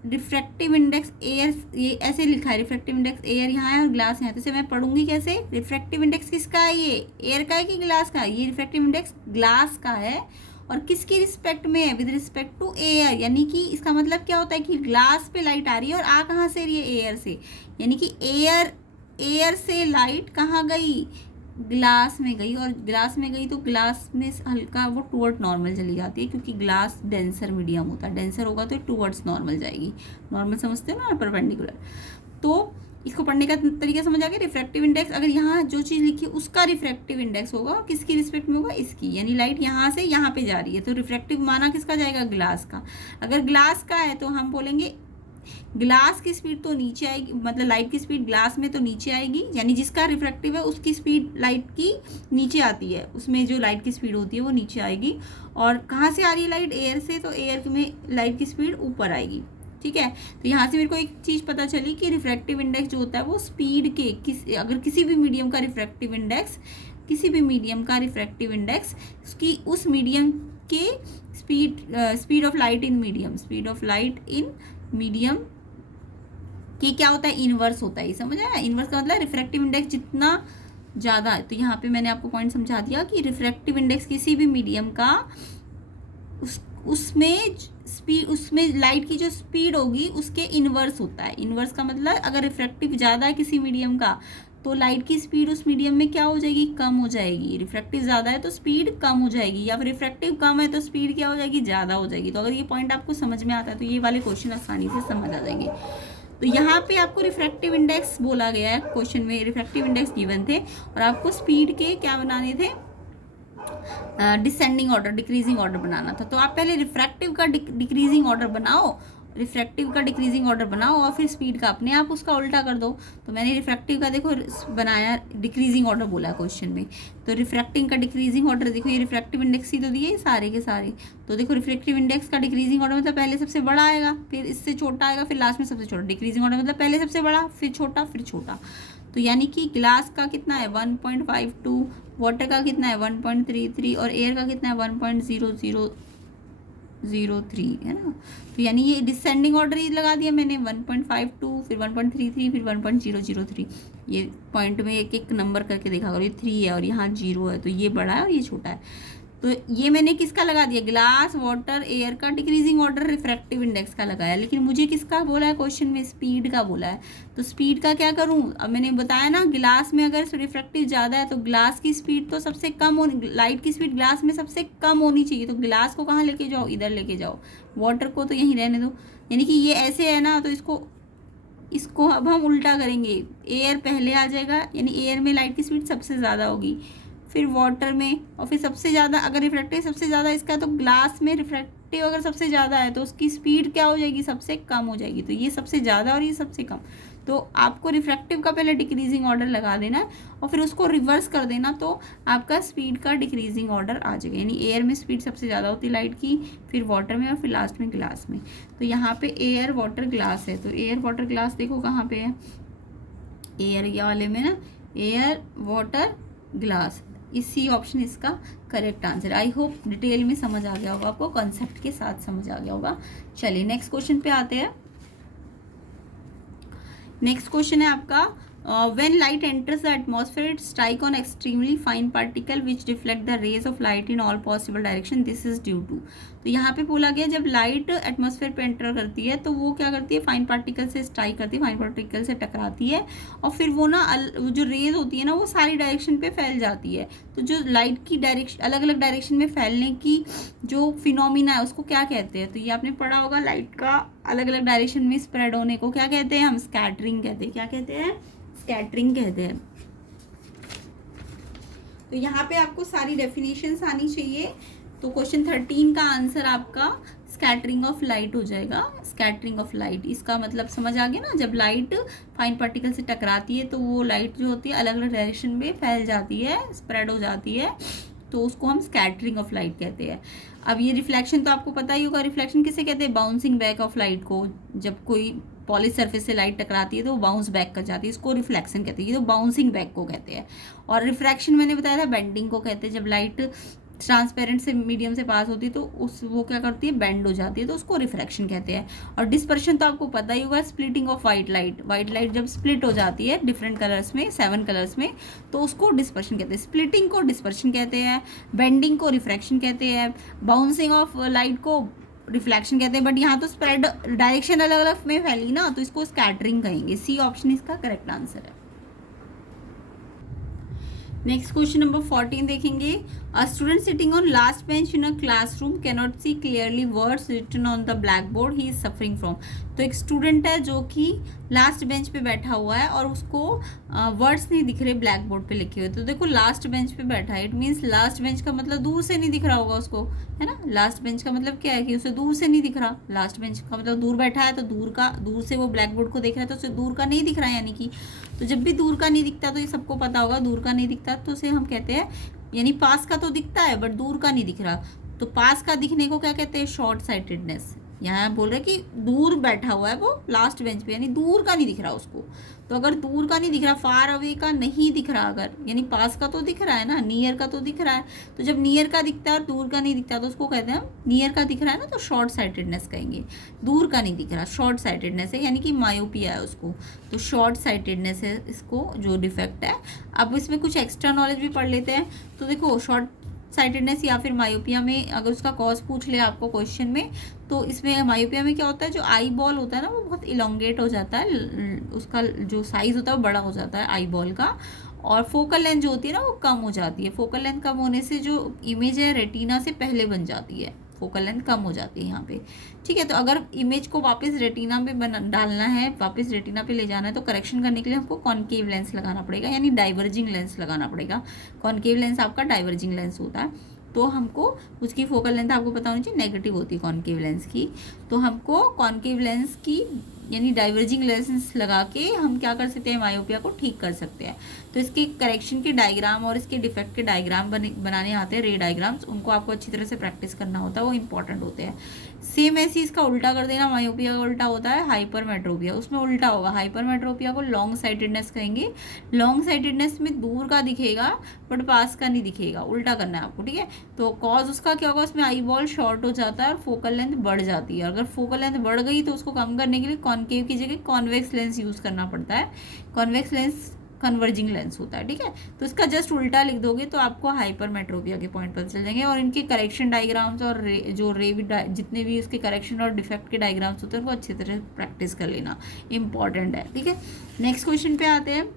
रिफ्रैक्टिव इंडेक्स एयर, ये ऐसे लिखा है, रिफ्रैक्टिव इंडेक्स एयर यहाँ है और ग्लास यहाँ है, तो इसे मैं पढ़ूंगी कैसे, रिफ्रैक्टिव इंडेक्स किसका है, ये एयर का है कि ग्लास का है, ये रिफ्रैक्टिव इंडेक्स ग्लास का है और किसकी रिस्पेक्ट में है, विद रिस्पेक्ट टू एयर। यानी कि इसका मतलब क्या होता है कि ग्लास पे लाइट आ रही है और आ कहाँ से रही है, एयर से। यानी कि एयर से लाइट कहाँ गई, ग्लास में गई, और ग्लास में गई तो ग्लास में हल्का वो टूवर्ड नॉर्मल चली जाती है, क्योंकि ग्लास डेंसर मीडियम होता है। डेंसर होगा तो टूवर्ड्स नॉर्मल जाएगी। नॉर्मल समझते हो ना, परपेंडिकुलर। तो इसको पढ़ने का तरीका समझ आ गया। रिफ्रैक्टिव इंडेक्स, अगर यहाँ जो चीज़ लिखी है उसका रिफ्रैक्टिव इंडेक्स होगा, और किसकी रिस्पेक्ट में होगा, इसकी। यानी लाइट यहाँ से यहाँ पे जा रही है तो रिफ्रैक्टिव माना किसका जाएगा, ग्लास का। अगर ग्लास का है तो हम बोलेंगे ग्लास की स्पीड तो नीचे आएगी, मतलब लाइट की स्पीड ग्लास में तो नीचे आएगी, यानी जिसका रिफ्रैक्टिव है उसकी स्पीड लाइट की नीचे आती है, उसमें जो लाइट की स्पीड होती है वो नीचे आएगी। और कहाँ से आ रही है लाइट, एयर से, तो एयर में लाइट की स्पीड ऊपर आएगी, ठीक है। तो यहाँ से मेरे को एक चीज़ पता चली कि रिफ्रैक्टिव इंडेक्स जो होता है वो स्पीड के अगर किसी भी मीडियम का रिफ्रैक्टिव इंडेक्स, उसकी उस मीडियम के speed of light in medium के क्या होता है, इन्वर्स होता है। ये समझ आया, इन्वर्स का मतलब रिफ्रैक्टिव इंडेक्स जितना ज़्यादा है, तो यहाँ पे मैंने आपको पॉइंट समझा दिया कि रिफ्रैक्टिव इंडेक्स किसी भी मीडियम का उसमें लाइट की जो स्पीड होगी उसके इन्वर्स होता है। इन्वर्स का मतलब अगर रिफ्रैक्टिव ज़्यादा है किसी मीडियम का तो लाइट की स्पीड उस मीडियम में क्या हो जाएगी, कम हो जाएगी। रिफ्रैक्टिव ज़्यादा है तो स्पीड कम हो जाएगी, या फिर रिफ्रैक्टिव कम है तो स्पीड क्या हो जाएगी, ज़्यादा हो जाएगी। तो अगर ये पॉइंट आपको समझ में आता है तो ये वाले क्वेश्चन आसानी से समझ आ जाएंगे। तो यहाँ पे आपको रिफ्रैक्टिव इंडेक्स बोला गया है, क्वेश्चन में रिफ्रैक्टिव इंडेक्स गिवन थे और आपको स्पीड के क्या बनाने थे, डिसेंडिंग ऑर्डर, डिक्रीजिंग ऑर्डर बनाना था। तो आप पहले रिफ्रैक्टिव का डिक्रीजिंग ऑर्डर बनाओ, रिफ्रैक्टिव का डिक्रीजिंग ऑर्डर बनाओ और फिर स्पीड का अपने आप उसका उल्टा कर दो। तो मैंने रिफ्रैक्टिव का देखो बनाया, डिक्रीजिंग ऑर्डर बोला है क्वेश्चन में। तो रिफ्रैक्टिंग का डिक्रीजिंग ऑर्डर देखो, ये रिफ्रैक्टिव इंडेक्स ही तो दिए सारे के सारे। तो देखो रिफ्रैक्टिव इंडेक्स का डिक्रीजिंग ऑर्डर मतलब पहले सबसे बड़ा आएगा, फिर इससे छोटा आएगा, फिर लास्ट में सबसे छोटा। डिक्रीजिंग ऑर्डर मतलब पहले सबसे बड़ा, फिर छोटा, फिर छोटा। तो यानी कि ग्लास का कितना है 1.52, वाटर का कितना है 1.33 और एयर का कितना है 1.0003 है ना। तो यानी ये डिसेंडिंग ऑर्डर ही लगा दिया मैंने, 1.52 फिर 1.33 फिर 1.003। ये पॉइंट में एक एक नंबर करके देखा करो, ये 3 है और यहाँ 0 है, तो ये बड़ा है और ये छोटा है। तो ये मैंने किसका लगा दिया, ग्लास, वाटर, एयर का डिक्रीजिंग ऑर्डर रिफ्रैक्टिव इंडेक्स का लगाया। लेकिन मुझे किसका बोला है क्वेश्चन में, स्पीड का बोला है। तो स्पीड का क्या करूं, अब मैंने बताया ना ग्लास में अगर रिफ्रैक्टिव ज़्यादा है तो ग्लास की स्पीड तो सबसे कम होनी, लाइट की स्पीड ग्लास में सबसे कम होनी चाहिए। तो ग्लास को कहाँ लेके जाओ, इधर लेके जाओ, वाटर को तो यहीं रहने दो। यानी कि ये ऐसे है ना, तो इसको अब हम उल्टा करेंगे, एयर पहले आ जाएगा, यानी एयर में लाइट की स्पीड सबसे ज़्यादा होगी, फिर वाटर में, और फिर सबसे ज़्यादा अगर रिफ्रैक्टिव सबसे ज़्यादा इसका, तो ग्लास में रिफ्रैक्टिव अगर सबसे ज़्यादा है तो उसकी स्पीड क्या हो जाएगी, सबसे कम हो जाएगी। तो ये सबसे ज़्यादा और ये सबसे कम। तो आपको रिफ्रैक्टिव का पहले डिक्रीजिंग ऑर्डर लगा देना है और फिर उसको रिवर्स कर देना, तो आपका स्पीड का डिक्रीजिंग ऑर्डर आ जाएगा। यानी एयर में स्पीड सबसे ज़्यादा होती है लाइट की, फिर वाटर में और फिर लास्ट में ग्लास में। तो यहाँ पे एयर, वाटर, ग्लास है। तो एयर, वाटर, ग्लास देखो कहाँ पे है, एयर ये वाले में ना, एयर, वाटर, ग्लास, इसी ऑप्शन इसका correct answer. I hope detail में समझ आ गया होगा आपको, कॉन्सेप्ट के साथ समझ आ गया होगा। चलिए नेक्स्ट क्वेश्चन पे आते हैं। नेक्स्ट क्वेश्चन है आपका, when light enters the atmosphere it strike on extremely fine particle which reflect the rays of light in all possible direction, this is due to। तो यहाँ पे बोला गया जब लाइट एटमॉस्फेयर पे एंटर करती है तो वो क्या करती है, फाइन पार्टिकल से स्ट्राइक करती है, फाइन पार्टिकल से टकराती है और फिर वो ना जो रेज होती है ना वो सारी डायरेक्शन पे फैल जाती है। तो जो लाइट की डायरेक्शन, अलग अलग डायरेक्शन में फैलने की जो फिनोमिना है उसको क्या कहते हैं। तो ये आपने पढ़ा होगा, लाइट का अलग अलग डायरेक्शन में स्प्रेड होने को क्या कहते हैं, हम स्कैटरिंग कहते हैं। क्या कहते हैं, स्कैटरिंग कहते हैं। तो यहाँ पे आपको सारी डेफिनेशंस आनी चाहिए। तो क्वेश्चन 13 का आंसर आपका स्कैटरिंग ऑफ लाइट हो जाएगा। स्कैटरिंग ऑफ लाइट, इसका मतलब समझ आ गया ना, जब लाइट फाइन पार्टिकल से टकराती है तो वो लाइट जो होती है अलग अलग डायरेक्शन में फैल जाती है, स्प्रेड हो जाती है, तो उसको हम स्कैटरिंग ऑफ लाइट कहते हैं। अब ये रिफ्लेक्शन तो आपको पता ही होगा, रिफ्लेक्शन किसे कहते हैं, बाउंसिंग बैक ऑफ लाइट को। जब कोई पॉलिश सरफेस से लाइट टकराती है तो वो बाउंस बैक कर जाती है, इसको रिफ्लेक्शन कहते हैं। ये तो बाउंसिंग बैक को कहते हैं। और रिफ्रैक्शन मैंने बताया था बेंडिंग को कहते हैं, जब लाइट ट्रांसपेरेंट से मीडियम से पास होती है तो वो क्या करती है, बेंड हो जाती है, तो उसको रिफ्रैक्शन कहते हैं। और डिस्पर्शन तो आपको पता ही होगा, स्प्लिटिंग ऑफ वाइट लाइट जब स्प्लिट हो जाती है डिफरेंट कलर्स में, 7 कलर्स में, तो उसको डिस्पर्शन कहते हैं। स्प्लिटिंग को डिस्पर्शन कहते हैं, बेंडिंग को रिफ्रैक्शन कहते हैं, बाउंसिंग ऑफ लाइट को रिफ्लेक्शन कहते हैं। बट यहाँ तो स्प्रेड डायरेक्शन अलग अलग में फैली ना, तो इसको स्कैटरिंग कहेंगे। सी ऑप्शन इसका करेक्ट आंसर है। नेक्स्ट क्वेश्चन नंबर 14 देखेंगे। A student sitting on last bench in a classroom can not see clearly words written on the black board, he is suffering from. तो एक student है जो कि last bench पे बैठा हुआ है और उसको वर्ड्स नहीं दिख रहे ब्लैक बोर्ड पे लिखे हुए। तो देखो लास्ट बेंच पे बैठा है, इट मीन्स लास्ट बेंच का मतलब दूर से नहीं दिख रहा होगा उसको, है ना। लास्ट बेंच का मतलब क्या है कि उसे दूर से नहीं दिख रहा। लास्ट बेंच का मतलब दूर बैठा है, तो दूर से वो ब्लैक बोर्ड को देख रहा है, तो उसे दूर का नहीं दिख रहा है। यानी कि तो जब भी दूर का नहीं दिखता, तो ये सबको पता होगा, दूर का नहीं दिखता तो उसे हम कहते हैं, यानी पास का तो दिखता है बट दूर का नहीं दिख रहा, तो पास का दिखने को क्या कहते हैं, शॉर्ट साइटेडनेस। यहाँ बोल रहे कि दूर बैठा हुआ है वो लास्ट बेंच पे, यानी दूर का नहीं दिख रहा उसको। तो अगर दूर का नहीं दिख रहा, फार अवे का नहीं दिख रहा, अगर यानी पास का तो दिख रहा है ना, नियर का तो दिख रहा है। तो जब नियर का दिखता है और दूर का नहीं दिखता तो उसको कहते हैं हम नियर का दिख रहा है ना तो शॉर्ट साइटेडनेस कहेंगे। दूर का नहीं दिख रहा शॉर्ट साइटेडनेस है, यानी कि मायोपिया है उसको, तो शॉर्ट साइटेडनेस है इसको जो डिफेक्ट है। अब इसमें कुछ एक्स्ट्रा नॉलेज भी पढ़ लेते हैं। तो देखो शॉर्ट साइटेडनेस या फिर मायोपिया में अगर उसका कॉज पूछ ले आपको क्वेश्चन में, तो इसमें मायोपिया में क्या होता है, जो आई बॉल होता है ना वो बहुत इलोंगेट हो जाता है, उसका जो साइज होता है वो बड़ा हो जाता है आई बॉल का, और फोकल लेंथ जो होती है ना वो कम हो जाती है। फोकल लेंथ कम होने से जो इमेज है रेटिना से पहले बन जाती है, फोकल लेंथ कम हो जाती है यहाँ पे। ठीक है, तो अगर इमेज को वापस रेटिना पे डालना है, वापस रेटिना पे ले जाना है, तो करेक्शन करने के लिए हमको कॉनकेव लेंस लगाना पड़ेगा, यानी डाइवर्जिंग लेंस लगाना पड़ेगा। कॉनकेव लेंस आपका डाइवर्जिंग लेंस होता है, तो हमको उसकी फोकल लेंथ आपको पता होनी चाहिए नेगेटिव होती है कॉनकेव लेंस की। तो हमको कॉनकेव लेंस की यानी डाइवर्जिंग लेंस लगा के हम क्या कर सकते हैं, मायोपिया को ठीक कर सकते हैं। तो इसके करेक्शन के डायग्राम और इसके डिफेक्ट के डायग्राम बनाने आते हैं, रे डायग्राम्स, उनको आपको अच्छी तरह से प्रैक्टिस करना होता है, वो इंपॉर्टेंट होते हैं। सेम ऐसी इसका उल्टा कर देना, मायोपिया का उल्टा होता है हाइपरमेट्रोपिया, उसमें उल्टा होगा। हाइपरमेट्रोपिया को लॉन्ग साइटेडनेस कहेंगे। लॉन्ग साइटेडनेस में दूर का दिखेगा बट पास का नहीं दिखेगा, उल्टा करना है आपको। ठीक है, तो कॉज उसका क्या होगा, उसमें आई बॉल शॉर्ट हो जाता है और फोकल लेंथ बढ़ जाती है। अगर फोकल लेंथ बढ़ गई तो उसको कम करने के लिए कॉनकेव की जगह कॉन्वेक्स लेंस यूज़ करना पड़ता है। कॉन्वेक्स लेंस कन्वर्जिंग लेंस होता है। ठीक है, तो इसका जस्ट उल्टा लिख दोगे तो आपको हाइपरमेट्रोपिया के पॉइंट पता चल जाएंगे, और इनके करेक्शन डायग्राम्स और जितने भी उसके करेक्शन और डिफेक्ट के डायग्राम्स होते हैं उनको अच्छी तरह प्रैक्टिस कर लेना, इंपॉर्टेंट है। ठीक है, नेक्स्ट क्वेश्चन पे आते हैं।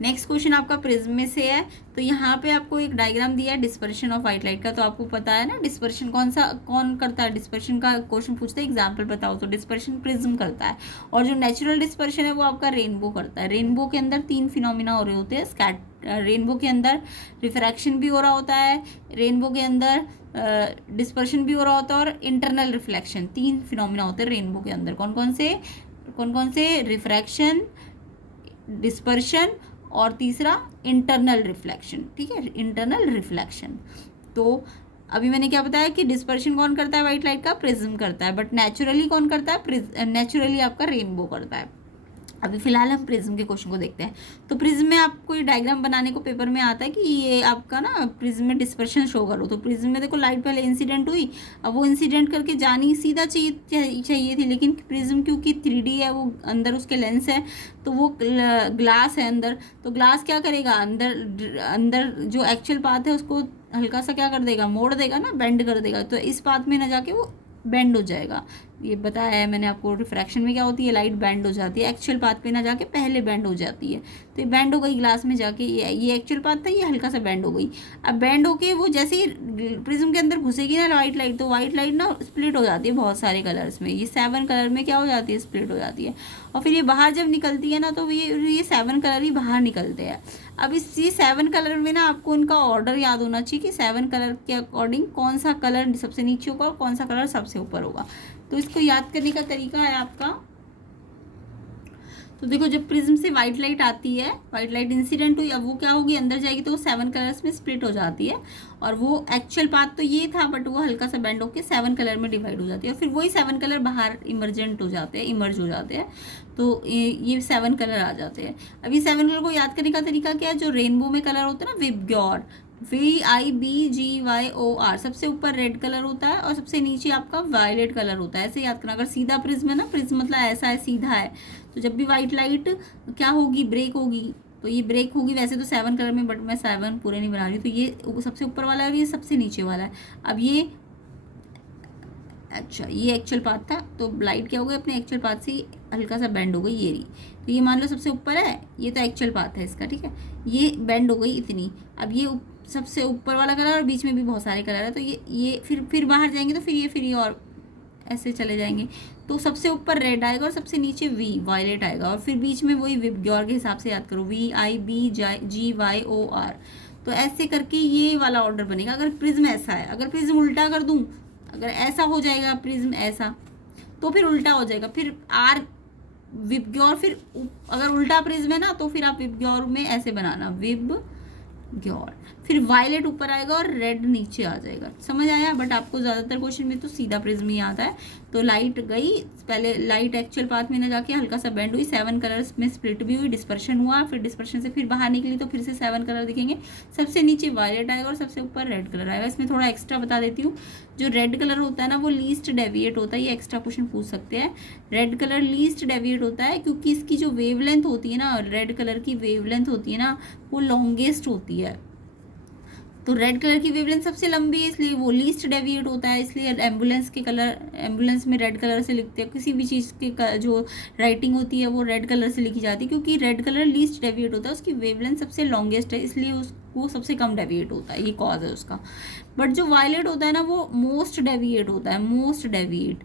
नेक्स्ट क्वेश्चन आपका प्रिज्म में से है। तो यहाँ पे आपको एक डायग्राम दिया है डिस्पर्शन ऑफ व्हाइट लाइट का, तो आपको पता है ना डिस्पर्शन कौन करता है, डिस्पर्शन का क्वेश्चन पूछते हैं एग्जाम्पल बताओ, तो डिस्पर्शन प्रिज्म करता है, और जो नेचुरल डिस्पर्शन है वो आपका रेनबो करता है। रेनबो के अंदर 3 फिनोमिना हो रहे होते हैं, रेनबो के अंदर रिफ्रैक्शन भी हो रहा होता है, रेनबो के अंदर डिस्पर्शन भी हो रहा होता है, और इंटरनल रिफ्लेक्शन, 3 फिनोमिना होते हैं रेनबो के अंदर। कौन कौन से रिफ्रैक्शन, डिस्पर्शन और तीसरा इंटरनल रिफ्लेक्शन। ठीक है, इंटरनल रिफ्लेक्शन। तो अभी मैंने क्या बताया कि डिस्पर्शन कौन करता है व्हाइट लाइट का, प्रिज्म करता है, बट नेचुरली कौन करता है, नेचुरली आपका रेनबो करता है। अभी फिलहाल हम प्रिज्म के क्वेश्चन को देखते हैं। तो प्रिज्म में आपको ये डायग्राम बनाने को पेपर में आता है कि ये आपका ना प्रिज्म में डिस्पर्शन शो करो। तो प्रिज्म में देखो लाइट पहले इंसिडेंट हुई, अब वो इंसिडेंट करके जानी सीधा चाहिए थी, लेकिन प्रिज्म क्योंकि 3D है, वो अंदर उसके लेंस है, तो वो ग्लास है अंदर, तो ग्लास क्या करेगा, अंदर जो एक्चुअल पाथ है उसको हल्का सा क्या कर देगा, मोड़ देगा ना, बेंड कर देगा, तो इस पाथ में ना जाके वो बेंड हो जाएगा। ये बताया है मैंने आपको, रिफ्रैक्शन में क्या होती है, लाइट बेंड हो जाती है, एक्चुअल पाथ पे ना जाके पहले बेंड हो जाती है। तो ये बेंड हो गई ग्लास में जाके, ये एक्चुअल पाथ था, ये हल्का सा बेंड हो गई। अब बेंड होके वो जैसे ही प्रिज्म के अंदर घुसेगी ना वाइट लाइट, तो वाइट लाइट ना स्प्लिट हो जाती है बहुत सारे कलर्स में, ये 7 कलर में क्या हो जाती है, स्प्लिट हो जाती है। और फिर ये बाहर जब निकलती है ना तो ये 7 कलर ही बाहर निकलते हैं। अब ये 7 कलर में ना आपको इनका ऑर्डर याद होना चाहिए कि 7 कलर के अकॉर्डिंग कौन सा कलर सबसे नीचे होगा और कौन सा कलर सबसे ऊपर होगा। तो इसको याद करने का तरीका है आपका, तो देखो जब प्रिज्म से व्हाइट लाइट आती है, व्हाइट लाइट इंसिडेंट हुई, अब वो क्या होगी, अंदर जाएगी तो वो 7 कलर्स में स्प्लिट हो जाती है, और वो एक्चुअल पाथ तो ये था बट वो हल्का सा बेंड होकर 7 कलर में डिवाइड हो जाती है, और फिर वही 7 कलर बाहर इमर्ज हो जाते हैं, तो ये 7 कलर आ जाते हैं। अब ये 7 कलर को याद करने का तरीका क्या है, जो रेनबो में कलर होता है ना, विबग्योर, VIBGYOR, सबसे ऊपर रेड कलर होता है और सबसे नीचे आपका वायलेट कलर होता है, ऐसे याद करना। अगर सीधा प्रिज्म है ना, प्रिज्म मतलब ऐसा है, सीधा है, तो जब भी व्हाइट लाइट क्या होगी, ब्रेक होगी, तो ये ब्रेक होगी वैसे तो 7 कलर में, बट मैं 7 पूरे नहीं बना रही हूँ, तो ये सबसे ऊपर वाला है और ये सबसे नीचे वाला है। अब ये अच्छा, ये एक्चुअल पाथ था, तो लाइट क्या हो गई, अपने एक्चुअल पाथ से हल्का सा बेंड हो गई, ये रही, तो ये मान लो सबसे ऊपर है, ये तो एक्चुअल पाथ है इसका। ठीक है, ये बेंड हो गई इतनी, अब ये सबसे ऊपर वाला कलर और बीच में भी बहुत सारे कलर है, तो ये फिर बाहर जाएंगे तो फिर ये और ऐसे चले जाएंगे, तो सबसे ऊपर रेड आएगा और सबसे नीचे वायलेट आएगा, और फिर बीच में वही विबग्योर के हिसाब से याद करो, VIBGYOR, तो ऐसे करके ये वाला ऑर्डर बनेगा। अगर प्रिज्म ऐसा है, अगर प्रिज्म उल्टा कर दूं, अगर ऐसा हो जाएगा प्रिज्म ऐसा, तो फिर उल्टा हो जाएगा, फिर R विबग्योर, फिर अगर उल्टा प्रिज्म है ना तो फिर आप विबग्योर में ऐसे बनाना, ग्योर, फिर वायलेट ऊपर आएगा और रेड नीचे आ जाएगा। समझ आया? बट आपको ज़्यादातर क्वेश्चन में तो सीधा प्रिज्म ही आता है। तो लाइट गई, पहले लाइट एक्चुअल पाथ में ना जाके हल्का सा बेंड हुई, 7 कलर्स में स्प्लिट भी हुई, डिस्पर्शन हुआ, फिर डिस्पर्शन से फिर बाहर निकली तो फिर से 7 कलर दिखेंगे। सबसे नीचे वायलेट आएगा और सबसे ऊपर रेड कलर आएगा। इसमें थोड़ा एक्स्ट्रा बता देती हूँ, जो रेड कलर होता है ना वो लीस्ट डेविएट होता है। ये एक्स्ट्रा क्वेश्चन पूछ सकते हैं। रेड कलर लीस्ट डेविएट होता है क्योंकि इसकी जो वेवलेंथ होती है ना, रेड कलर की वेवलेंथ होती है ना, वो लॉन्गेस्ट होती है। तो रेड कलर की वेवलेंथ सबसे लंबी है, इसलिए वो लीस्ट डेविएट होता है। इसलिए एम्बुलेंस में रेड कलर से लिखते हैं। किसी भी चीज़ की जो राइटिंग होती है वो रेड कलर से लिखी जाती है क्योंकि रेड कलर लीस्ट डेविएट होता है, उसकी वेवलेंथ सबसे लॉन्गेस्ट है, इसलिए वो सबसे कम डेविएट होता है, ये कॉज है उसका। बट जो वायलेट होता है ना वो मोस्ट डेविएट होता है, मोस्ट डेविएट।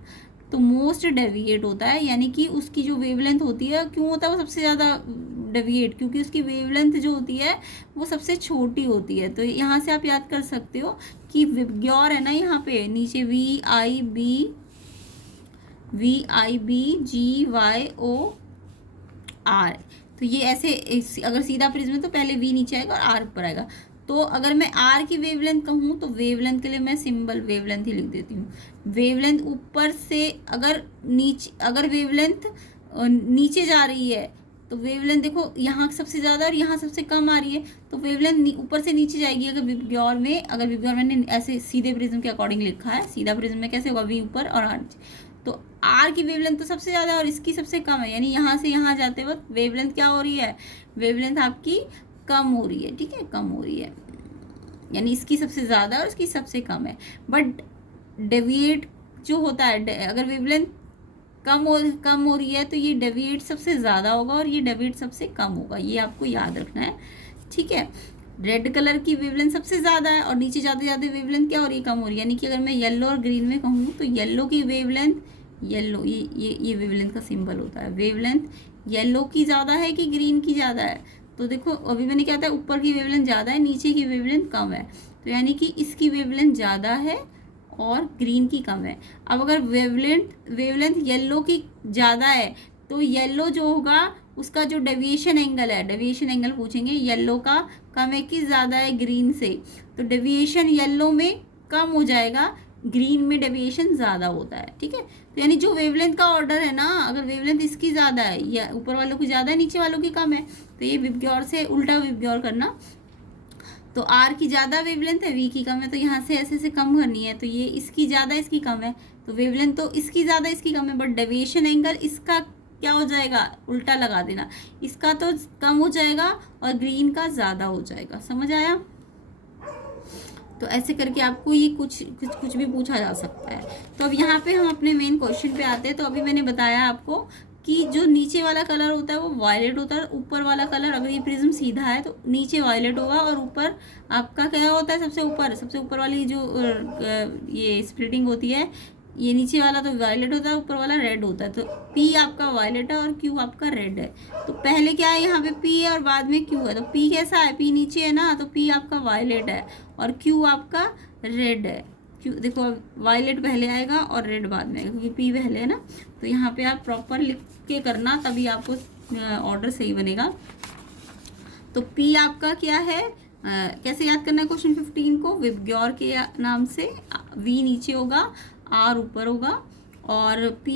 तो मोस्ट डेविएट होता है यानी कि उसकी जो वेवलेंथ होती है, क्यों होता है वो सबसे ज़्यादा डेविएट? क्योंकि उसकी वेवलेंथ जो होती है वो सबसे छोटी होती है। तो यहाँ से आप याद कर सकते हो कि विबग्योर है ना, यहाँ पे नीचे VIBGYOR, तो ये ऐसे अगर सीधा प्रिज्म है तो पहले V नीचे आएगा और R ऊपर आएगा। तो अगर मैं R की वेवलेंथ कहूँ तो वेवलेंथ के लिए मैं सिंबल वेवलेंथ ही लिख देती हूँ। वेवलेंथ ऊपर से अगर वेवलेंथ नीचे जा रही है तो वेवलेंथ देखो यहाँ सबसे ज़्यादा और यहाँ सबसे कम आ रही है, तो वेवलेंथ ऊपर से नीचे जाएगी। अगर विबग्योर मैंने ऐसे सीधे प्रिज्म के अकॉर्डिंग लिखा है, सीधा प्रिज्म में कैसे होगा, V ऊपर और R नीचे, तो R की वेवलेंथ तो सबसे ज़्यादा और इसकी सबसे कम है, यानी यहाँ से यहाँ जाते वक्त वेवलेंथ क्या हो रही है, वेवलेंथ आपकी कम हो रही है। ठीक है, कम हो रही है, यानी इसकी सबसे ज़्यादा और इसकी सबसे कम है। बट डेविएट जो होता है, अगर वेवलेंथ कम हो रही है तो ये डेविएट सबसे ज़्यादा होगा और ये डेविएट सबसे कम होगा, ये आपको याद रखना है। ठीक है, रेड कलर की वेवलेंथ सबसे ज़्यादा है और नीचे जाते जाते वेवलेंथ क्या हो रही है, कम हो रही है। यानी कि अगर मैं येलो और ग्रीन में कहूँ तो येलो की वेवलेंथ, येलो ये वेवलेंथ का सिंबल होता है, वेवलेंथ येलो की ज़्यादा है कि ग्रीन की ज़्यादा है। तो देखो अभी मैंने क्या था, ऊपर की वेवलेंथ ज़्यादा है, नीचे की वेवलेंथ कम है, तो यानी कि इसकी वेवलेंथ ज़्यादा है और ग्रीन की कम है। अब अगर वेवलेंथ येलो की ज़्यादा है तो येलो जो होगा उसका जो डेविएशन एंगल पूछेंगे, येलो का कम है कि ज़्यादा है ग्रीन से, तो डेविएशन येलो में कम हो जाएगा, ग्रीन में डेविएशन ज़्यादा होता है। ठीक है, तो यानी जो वेवलेंथ का ऑर्डर है ना, अगर वेवलेंथ इसकी ज़्यादा है या ऊपर वालों की ज़्यादा है नीचे वालों की कम है, तो ये विबग्योर से उल्टा विबग्योर करना। तो R की ज़्यादा वेवलेंथ है, V की कम है, तो यहाँ से ऐसे कम करनी है, तो ये इसकी ज़्यादा इसकी कम है, तो वेवलेंथ तो इसकी ज़्यादा इसकी कम है, बट डेविएशन एंगल इसका क्या हो जाएगा, उल्टा लगा देना, इसका तो कम हो जाएगा और ग्रीन का ज़्यादा हो जाएगा। समझ आया? तो ऐसे करके आपको ये कुछ भी पूछा जा सकता है। तो अब यहाँ पे हम अपने मेन क्वेश्चन पे आते हैं। तो अभी मैंने बताया आपको कि जो नीचे वाला कलर होता है वो वायलेट होता है, ऊपर वाला कलर, अगर ये प्रिज्म सीधा है तो नीचे वायलेट होगा और ऊपर आपका क्या होता है, सबसे ऊपर वाली जो ये स्प्लिटिंग होती है, ये नीचे वाला तो वायलेट होता है, ऊपर वाला रेड होता है। तो P आपका वायलेट है और Q आपका रेड है। तो पहले क्या है, यहाँ पे P है और बाद में Q है, तो P कैसा है, P नीचे है ना, तो P आपका वायलेट है और Q आपका रेड है। Q देखो वायलेट पहले आएगा और रेड बाद में आएगा क्योंकि P पहले है ना। तो यहाँ पे आप प्रॉपर लिख के करना, तभी आपको ऑर्डर सही बनेगा। तो P आपका क्या है, कैसे याद करना है क्वेश्चन 15 को, विबग्योर के नाम से, V नीचे होगा, R ऊपर होगा और P,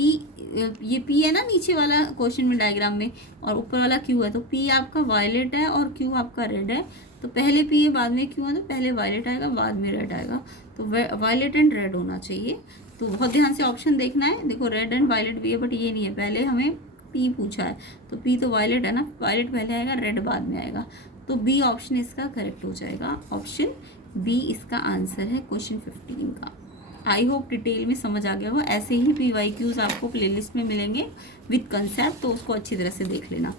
ये P है ना नीचे वाला क्वेश्चन में डायग्राम में, और ऊपर वाला Q है, तो P आपका वायलेट है और Q आपका रेड है। तो पहले P है बाद में Q है, तो पहले वायलेट आएगा बाद में रेड आएगा, तो वायलेट एंड रेड होना चाहिए। तो बहुत ध्यान से ऑप्शन देखना है। देखो रेड एंड वायलेट भी है बट ये नहीं है, पहले हमें P पूछा है, तो P तो वायलेट है ना, वायलेट पहले आएगा रेड बाद में आएगा, तो B ऑप्शन इसका करेक्ट हो जाएगा। ऑप्शन B इसका आंसर है क्वेश्चन 15 का। आई होप डिटेल में समझ आ गया हो। ऐसे ही PYQs आपको प्लेलिस्ट में मिलेंगे विद कंसेप्ट, तो उसको अच्छी तरह से देख लेना।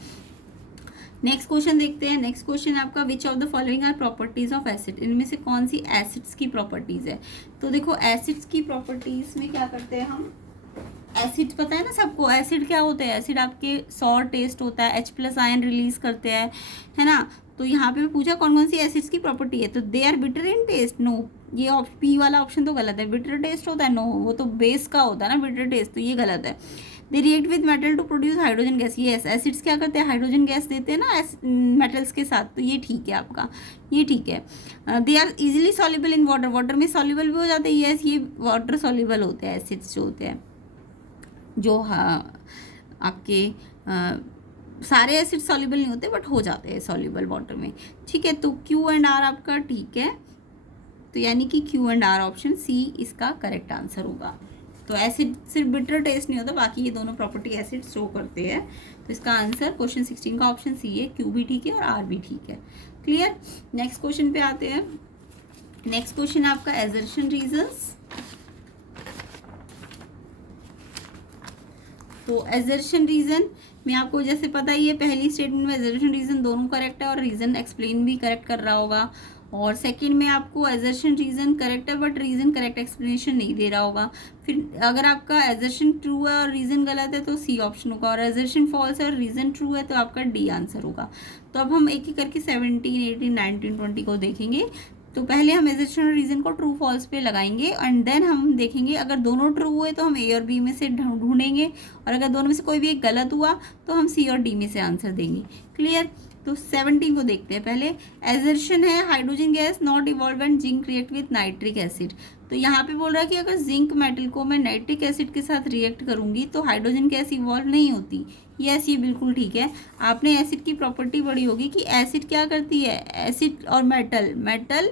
नेक्स्ट क्वेश्चन देखते हैं। नेक्स्ट क्वेश्चन आपका, which of the following are properties of acid, इनमें से कौन सी एसिड्स की प्रॉपर्टीज है। तो देखो एसिड्स की प्रॉपर्टीज में क्या करते हैं हम, एसिड पता है ना सबको, एसिड क्या होते हैं, एसिड आपके सॉर टेस्ट होता है, H+ आयन रिलीज करते हैं, है ना। तो यहाँ पे पूछा कौन कौन सी एसिड्स की प्रॉपर्टी है, तो they are bitter in taste, no, ये P वाला ऑप्शन तो गलत है। बिटर टेस्ट होता है, नो, वो तो बेस का होता है ना बिटर टेस्ट, तो ये गलत है। They react with metal to produce hydrogen gas. ये एसिड्स क्या करते हैं, हाइड्रोजन गैस देते हैं ना मेटल्स के साथ, तो ये ठीक है आपका, ये ठीक है। They are easily soluble in water, water में सॉल्युबल भी हो जाते हैं, यस ये वाटर सॉल्युबल होते हैं एसिड्स जो होते हैं, जो आपके सारे एसिड सॉल्युबल नहीं होते बट हो जाते हैं सॉल्युबल वाटर में, ठीक है। तो क्यू एंड आर आपका ठीक है, तो यानी कि Q and R option C इसका करेक्ट आंसर होगा। तो एसिड सिर्फ बिटर टेस्ट नहीं होता, बाकी ये दोनों प्रॉपर्टी एसिड शो करते हैं, तो इसका आंसर क्वेश्चन 16 का ऑप्शन सी है, क्यू भी ठीक है और आर भी ठीक है। क्लियर। नेक्स्ट क्वेश्चन पे आते हैं। नेक्स्ट क्वेश्चन आपका एजर्शन रीजंस। तो एजर्शन रीजन में आपको जैसे पता ही है, पहली स्टेटमेंट में एजर्शन रीजन दोनों करेक्ट है और रीजन एक्सप्लेन भी करेक्ट कर रहा होगा, और सेकंड में आपको एजर्शन रीजन करेक्ट है बट रीजन करेक्ट एक्सप्लेनेशन नहीं दे रहा होगा। फिर अगर आपका एजर्शन ट्रू है और रीजन गलत है तो सी ऑप्शन होगा, और एजर्शन फॉल्स है और रीजन ट्रू है तो आपका डी आंसर होगा। तो अब हम एक एक करके 17, 18, 19, 20 को देखेंगे। तो पहले हम एजर्शन और रीजन को ट्रू फॉल्स पे लगाएंगे एंड देन हम देखेंगे अगर दोनों ट्रू हुए तो हम ए और बी में से ढूंढेंगे, और अगर दोनों में से कोई भी एक गलत हुआ तो हम सी और डी में से आंसर देंगे। क्लियर। तो 17 को देखते हैं पहले। एजर्शन है hydrogen gas not evolve when zinc react with nitric acid. तो यहाँ पे बोल रहा है कि अगर जिंक मेटल को मैं नाइट्रिक एसिड के साथ रिएक्ट करूंगी तो हाइड्रोजन गैस इवॉल्व नहीं होती। यस ये बिल्कुल ठीक है। आपने एसिड की प्रॉपर्टी पढ़ी होगी कि एसिड क्या करती है, एसिड और मेटल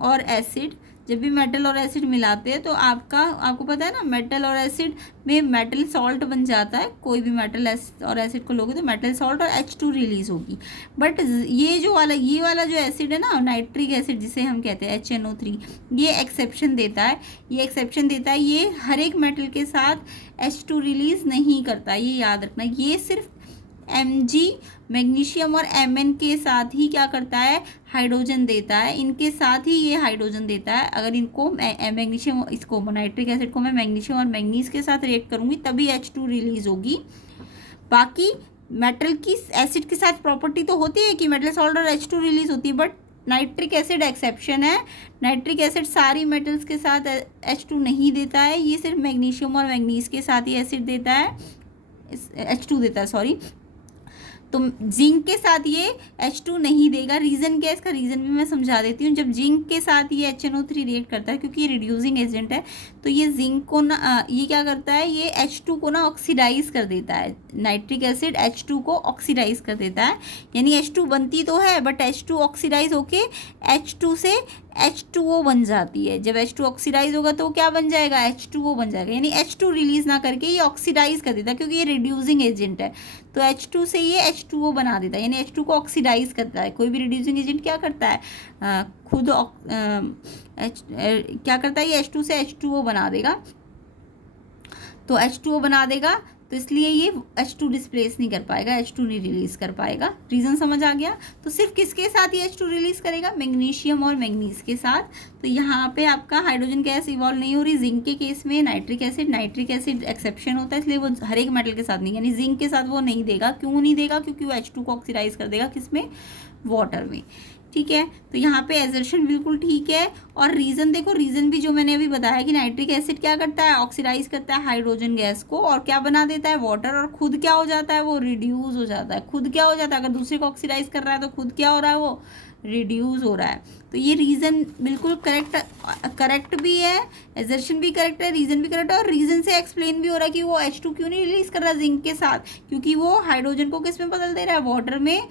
और एसिड, जब भी मेटल और एसिड मिलाते हैं तो आपको पता है ना, मेटल और एसिड में मेटल सॉल्ट बन जाता है। कोई भी मेटल और एसिड को लोगे तो मेटल सॉल्ट और H2 रिलीज होगी। बट ये वाला जो एसिड है ना, नाइट्रिक एसिड जिसे हम कहते हैं HNO3, ये एक्सेप्शन देता है, ये हर एक मेटल के साथ H2 रिलीज नहीं करता, ये याद रखना। ये सिर्फ Mg मैग्नीशियम और Mn के साथ ही क्या करता है, हाइड्रोजन देता है, इनके साथ ही ये हाइड्रोजन देता है। अगर इनको मैग्नीशियम, इसको नाइट्रिक एसिड को मैं मैग्नीशियम और मैंगनीज के साथ रिएक्ट करूंगी तभी H2 रिलीज होगी। बाकी मेटल की एसिड के साथ प्रॉपर्टी तो होती है कि मेटल सॉल्ट और H2 रिलीज होती है, बट नाइट्रिक एसिड एक्सेप्शन है। नाइट्रिक एसिड सारी मेटल्स के साथ H2 नहीं देता है, ये सिर्फ मैग्नीशियम और मैंगनीज के साथ ही एसिड देता है, H2 देता है, सॉरी। तो जिंक के साथ ये H2 नहीं देगा। रीज़न क्या है इसका, रीज़न भी मैं समझा देती हूँ। जब जिंक के साथ ये HNO3 रिएक्ट करता है, क्योंकि ये रिड्यूसिंग एजेंट है, तो ये जिंक को ना ये क्या करता है, ये H2 को ना ऑक्सीडाइज कर देता है। नाइट्रिक एसिड H2 को ऑक्सीडाइज कर देता है, यानी H2 बनती तो है बट H2 ऑक्सीडाइज होके H2 से H2O बन जाती है। जब H2 ऑक्सीडाइज होगा तो क्या बन जाएगा, H2O बन जाएगा, यानी H2 रिलीज ना करके ये ऑक्सीडाइज कर देता है, क्योंकि ये रिड्यूसिंग एजेंट है। तो H2 से ये H2O बना देता है, यानी H2 को ऑक्सीडाइज करता है। कोई भी रिड्यूसिंग एजेंट क्या करता है, खुद क्या करता है, ये H2 से H2O बना देगा। तो H2O बना देगा, तो इसलिए ये H2 डिस्प्लेस नहीं कर पाएगा, H2 नहीं रिलीज कर पाएगा। रीज़न समझ आ गया। तो सिर्फ किसके साथ ये H2 रिलीज करेगा, मैग्नीशियम और मैंगनीज के साथ। तो यहाँ पे आपका हाइड्रोजन गैस इवॉल्व नहीं हो रही। जिंक के केस में नाइट्रिक एसिड एक्सेप्शन होता है, इसलिए वो हर एक मेटल के साथ नहीं, यानी जिंक के साथ वो नहीं देगा। क्यों नहीं देगा, क्योंकि वो H2 को ऑक्सीडाइज कर देगा, किसमें, वाटर में। ठीक है, तो यहाँ पे एजर्शन बिल्कुल ठीक है। और रीज़न देखो, रीज़न भी जो मैंने अभी बताया कि नाइट्रिक एसिड क्या करता है, ऑक्सीडाइज करता है हाइड्रोजन गैस को, और क्या बना देता है, वाटर, और खुद क्या हो जाता है, वो रिड्यूस हो जाता है। खुद क्या हो जाता है, अगर दूसरे को ऑक्सीडाइज कर रहा है तो खुद क्या हो रहा है, वो रिड्यूस हो रहा है। तो ये रीज़न बिल्कुल करेक्ट भी है, एजर्शन भी करेक्ट है, रीज़न भी करेक्ट है, और रीज़न से एक्सप्लेन भी हो रहा है कि वो H2 क्यों नहीं रिलीज कर रहा जिंक के साथ, क्योंकि वो हाइड्रोजन को किस में बदल दे रहा है, वाटर में,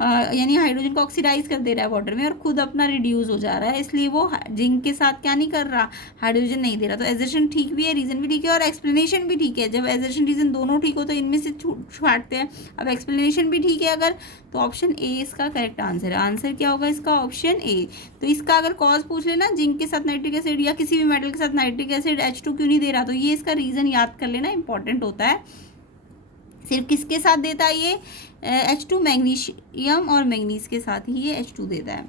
यानी हाइड्रोजन को ऑक्सीडाइज कर दे रहा है वाटर में, और खुद अपना रिड्यूस हो जा रहा है, इसलिए वो जिंक के साथ क्या नहीं कर रहा, हाइड्रोजन नहीं दे रहा। तो एजर्शन ठीक भी है, रीज़न भी ठीक है, और एक्सप्लेनेशन भी ठीक है। जब एजर्शन रीज़न दोनों ठीक हो तो इनमें से छाटते हैं। अब एक्सप्लेनेशन भी ठीक है अगर, तो ऑप्शन ए इसका करेक्ट आंसर है। आंसर क्या होगा इसका, ऑप्शन ए। तो इसका अगर कॉज पूछ लेना, जिंक के साथ नाइट्रिक एसिड या किसी भी मेटल के साथ नाइट्रिक एसिड H2 क्यों नहीं दे रहा, तो ये इसका रीज़न याद कर लेना, इंपॉर्टेंट होता है। सिर्फ किसके साथ देता है ये, H2 मैग्नीशियम और मैंगनीज के साथ ही ये H2 देता है।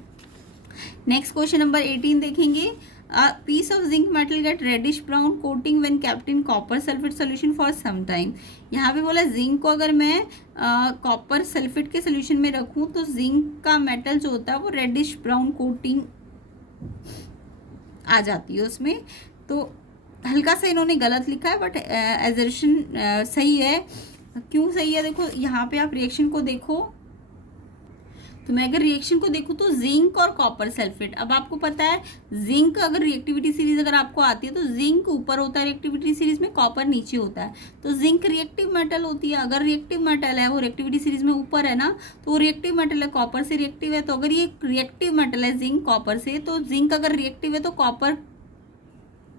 नेक्स्ट क्वेश्चन नंबर 18 देखेंगे। Piece of zinc metal get reddish brown coating when kept in copper sulphate solution for some time. यहाँ पे बोला जिंक को अगर मैं कॉपर सल्फेट के सोल्यूशन में रखूँ तो जिंक का मेटल जो होता है वो रेडिश ब्राउन कोटिंग आ जाती है उसमें। तो हल्का सा इन्होंने गलत लिखा है, बट एजर्शन सही है। क्यों सही है, देखो यहाँ पे आप रिएक्शन को देखो, तो मैं अगर रिएक्शन को देखूँ तो जिंक और कॉपर सल्फेट, अब आपको पता है जिंक अगर रिएक्टिविटी सीरीज अगर आपको आती है तो जिंक ऊपर होता है रिएक्टिविटी सीरीज में, कॉपर नीचे होता है। तो जिंक रिएक्टिव मेटल होती है, अगर रिएक्टिव मेटल है वो रिएक्टिविटी सीरीज में ऊपर है ना, तो वो रिएक्टिव मेटल है, कॉपर से रिएक्टिव है। तो अगर ये रिएक्टिव मेटल है जिंक कॉपर से, तो जिंक अगर रिएक्टिव है तो कॉपर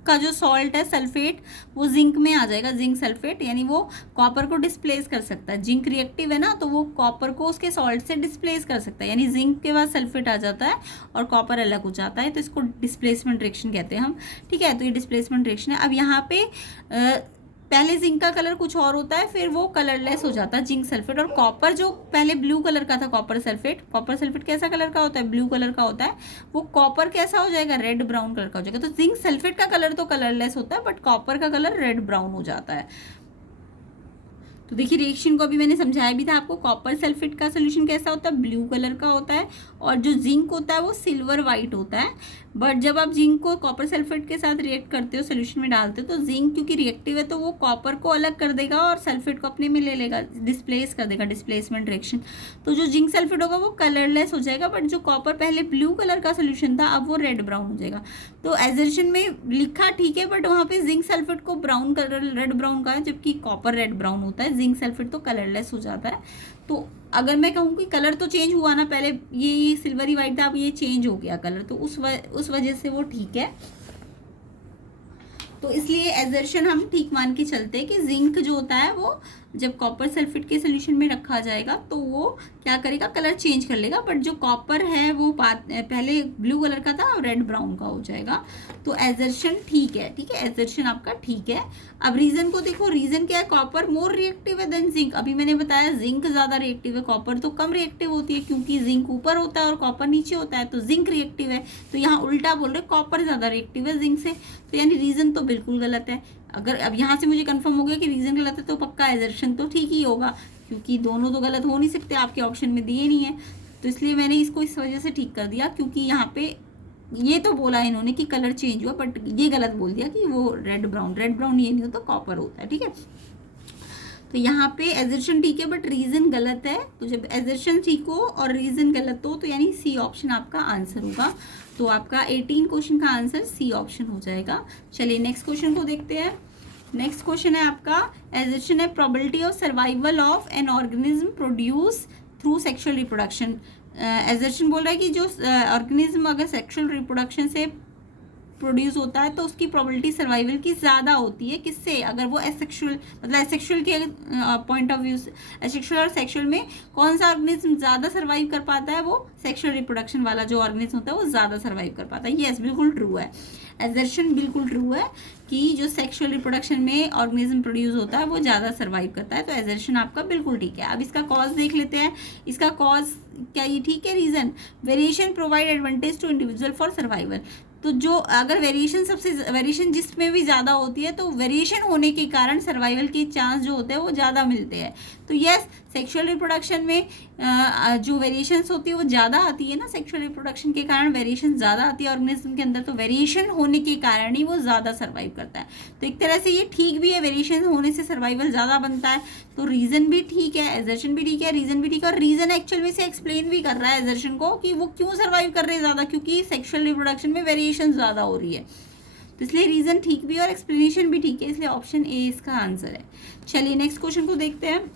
का जो सॉल्ट है सल्फेट वो जिंक में आ जाएगा, जिंक सल्फेट, यानी वो कॉपर को डिस्प्लेस कर सकता है। जिंक रिएक्टिव है ना, तो वो कॉपर को उसके सॉल्ट से डिस्प्लेस कर सकता है, यानी जिंक के बाद सल्फेट आ जाता है और कॉपर अलग हो जाता है, तो इसको डिस्प्लेसमेंट रिएक्शन कहते हैं हम। ठीक है, तो ये डिस्प्लेसमेंट रिएक्शन है। अब यहाँ पे पहले जिंक का कलर कुछ और होता है, फिर वो कलरलेस हो जाता है जिंक सल्फेट, और कॉपर जो पहले ब्लू कलर का था कॉपर सल्फेट कैसा कलर का होता है, ब्लू कलर का होता है, वो कॉपर कैसा हो जाएगा, रेड ब्राउन कलर का हो जाएगा। तो जिंक सल्फेट का कलर तो कलरलेस होता है, बट कॉपर का कलर रेड ब्राउन हो जाता है। तो देखिए रिएक्शन को अभी मैंने समझाया भी था आपको, कॉपर सल्फेट का सोल्यूशन कैसा होता है, ब्लू कलर का होता है, और जो जिंक होता है वो सिल्वर वाइट होता है। बट जब आप जिंक को कॉपर सल्फेट के साथ रिएक्ट करते हो, सोल्यूशन में डालते हो, तो जिंक क्योंकि रिएक्टिव है तो वो कॉपर को अलग कर देगा और सल्फेट को अपने में ले लेगा, डिस्प्लेस कर देगा, डिस्प्लेसमेंट रिएक्शन। तो जो जिंक सल्फेट होगा वो कलरलेस हो जाएगा, बट जो कॉपर पहले ब्लू कलर का सोल्यूशन था अब वो रेड ब्राउन हो जाएगा। तो एजर्शन में लिखा ठीक है, बट वहाँ पे जिंक सल्फेट को ब्राउन कलर रेड ब्राउन का है, जबकि कॉपर रेड ब्राउन होता है, जिंक सल्फेट तो कलरलेस हो जाता है। तो अगर मैं कहूँ कि कलर तो चेंज हुआ ना, पहले ये सिल्वरी वाइट था, अब ये चेंज हो गया कलर, तो उस वजह से वो ठीक है। तो इसलिए एजर्शन हम ठीक मान के चलते हैं कि जिंक जो होता है वो जब कॉपर सल्फेट के सोल्यूशन में रखा जाएगा तो वो क्या करेगा, कलर चेंज कर लेगा, बट जो कॉपर है वो पहले ब्लू कलर का था और रेड ब्राउन का हो जाएगा। तो एजर्शन ठीक है, ठीक है, एजर्शन आपका ठीक है। अब रीजन को देखो, रीजन क्या है, कॉपर मोर रिएक्टिव है देन जिंक। अभी मैंने बताया जिंक ज़्यादा रिएक्टिव है, कॉपर तो कम रिएक्टिव होती है, क्योंकि जिंक ऊपर होता है और कॉपर नीचे होता है, तो जिंक रिएक्टिव है। तो यहाँ उल्टा बोल रहे, कॉपर ज़्यादा रिएक्टिव है जिंक से, तो यानी रीजन तो बिल्कुल गलत है। अगर अब यहाँ से मुझे कंफर्म हो गया कि रीजन गलत है, तो पक्का एजर्शन तो ठीक ही होगा, क्योंकि दोनों तो गलत हो नहीं सकते, आपके ऑप्शन में दिए नहीं है। तो इसलिए मैंने इसको इस वजह से ठीक कर दिया, क्योंकि यहाँ पे ये तो बोला इन्होंने कि कलर चेंज हुआ, बट ये गलत बोल दिया कि वो रेड ब्राउन ये नहीं होता, कॉपर होता है। ठीक है, तो यहाँ पे एजर्शन ठीक है बट रीजन गलत है। तो जब एजर्शन ठीक हो और रीजन गलत हो तो यानी सी ऑप्शन आपका आंसर होगा। तो आपका 18 क्वेश्चन का आंसर सी ऑप्शन हो जाएगा। चलिए नेक्स्ट क्वेश्चन को देखते हैं। नेक्स्ट क्वेश्चन है आपका, एजर्शन है probability of survival of an organism produce through sexual reproduction. Assertion बोल रहा है कि जो ऑर्गेनिज्म अगर सेक्सुअल रिप्रोडक्शन से प्रोड्यूस होता है तो उसकी प्रोबेबिलिटी सर्वाइवल की ज़्यादा होती है, किससे, अगर वो एसेक्सुअल, मतलब एसेक्सुअल के पॉइंट ऑफ व्यू से, एसेक्सुअल और सेक्सुअल में कौन सा ऑर्गेनिज्म ज़्यादा सर्वाइव कर पाता है, वो सेक्सुअल रिप्रोडक्शन वाला जो ऑर्गेनिज्म होता है वो ज़्यादा सर्वाइव कर पाता है। यस, बिल्कुल ट्रू है, एजर्शन बिल्कुल ट्रू है कि जो सेक्सुअल रिप्रोडक्शन में ऑर्गेनिज्म प्रोड्यूस होता है वो ज़्यादा सर्वाइव करता है। तो एजर्शन आपका बिल्कुल ठीक है। अब इसका कॉज देख लेते हैं। इसका कॉज क्या ये ठीक है, reason, variation provide advantage to individual for survival. तो जो अगर वेरिएशन जिसमें भी ज़्यादा होती है तो वेरिएशन होने के कारण सर्वाइवल के चांस जो होते हैं वो ज़्यादा मिलते हैं। तो यस, सेक्सुअल रिप्रोडक्शन में जो वेरिएशंस होती है वो ज़्यादा आती है ना, सेक्सुअल रिप्रोडक्शन के कारण वेरिएशन ज़्यादा आती है ऑर्गेनिज्म के अंदर, तो वेरिएशन होने के कारण ही वो ज़्यादा सर्वाइव करता है। तो एक तरह से ये ठीक भी है, वेरिएशन होने से सर्वाइवल ज़्यादा बनता है। तो रीज़न भी ठीक है, एजर्शन भी ठीक है, रीज़न भी ठीक है, और रीज़न एक्चुअल में से एक्सप्लेन भी कर रहा है एजर्शन को कि वो क्यों सर्वाइव कर रहे हैं ज़्यादा, क्योंकि सेक्सुअल रिप्रोडक्शन में वेरिएशन ज़्यादा हो रही है। तो इसलिए रीज़न ठीक भी है और एक्सप्लेनेशन भी ठीक है, इसलिए ऑप्शन ए इसका आंसर है। चलिए नेक्स्ट क्वेश्चन को देखते हैं।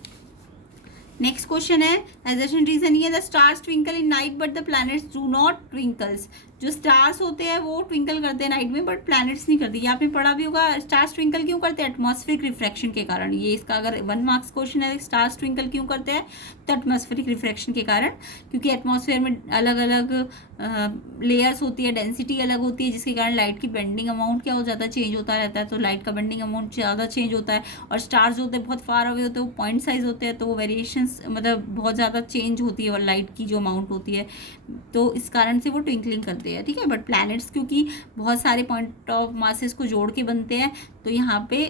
नेक्स्ट क्वेश्चन है, एजर्शन रीजन ये, the stars twinkle in night but the planets do not twinkles. जो स्टार्स होते हैं वो ट्विंकल करते हैं नाइट में, बट प्लैनेट्स नहीं करते। ये आपने पढ़ा भी होगा, स्टार्स ट्विंकल क्यों करते हैं, एटमॉस्फेरिक रिफ्रैक्शन के कारण। ये इसका अगर 1 मार्क्स क्वेश्चन है, स्टार्स ट्विंकल क्यों करते हैं, तो एटमॉस्फेरिक रिफ्रैक्शन के कारण, क्योंकि एटमॉस्फेयर में अलग अलग लेयर्स होती है, डेंसिटी अलग होती है, जिसके कारण लाइट की बेंडिंग अमाउंट क्या हो जाता है, चेंज होता रहता है। तो लाइट का बेंडिंग अमाउंट ज़्यादा चेंज होता है, और स्टार्स होते हैं बहुत फार अवे होते हैं, वो पॉइंट साइज होते हैं, तो वो वेरिएशंस मतलब बहुत ज़्यादा चेंज होती है और लाइट की जो अमाउंट होती है, तो इस कारण से वो ट्विंकलिंग करते होते हैं, ठीक है। बट प्लैनेट्स क्योंकि बहुत सारे पॉइंट ऑफ मासेस को जोड़ के बनते हैं, तो यहाँ पे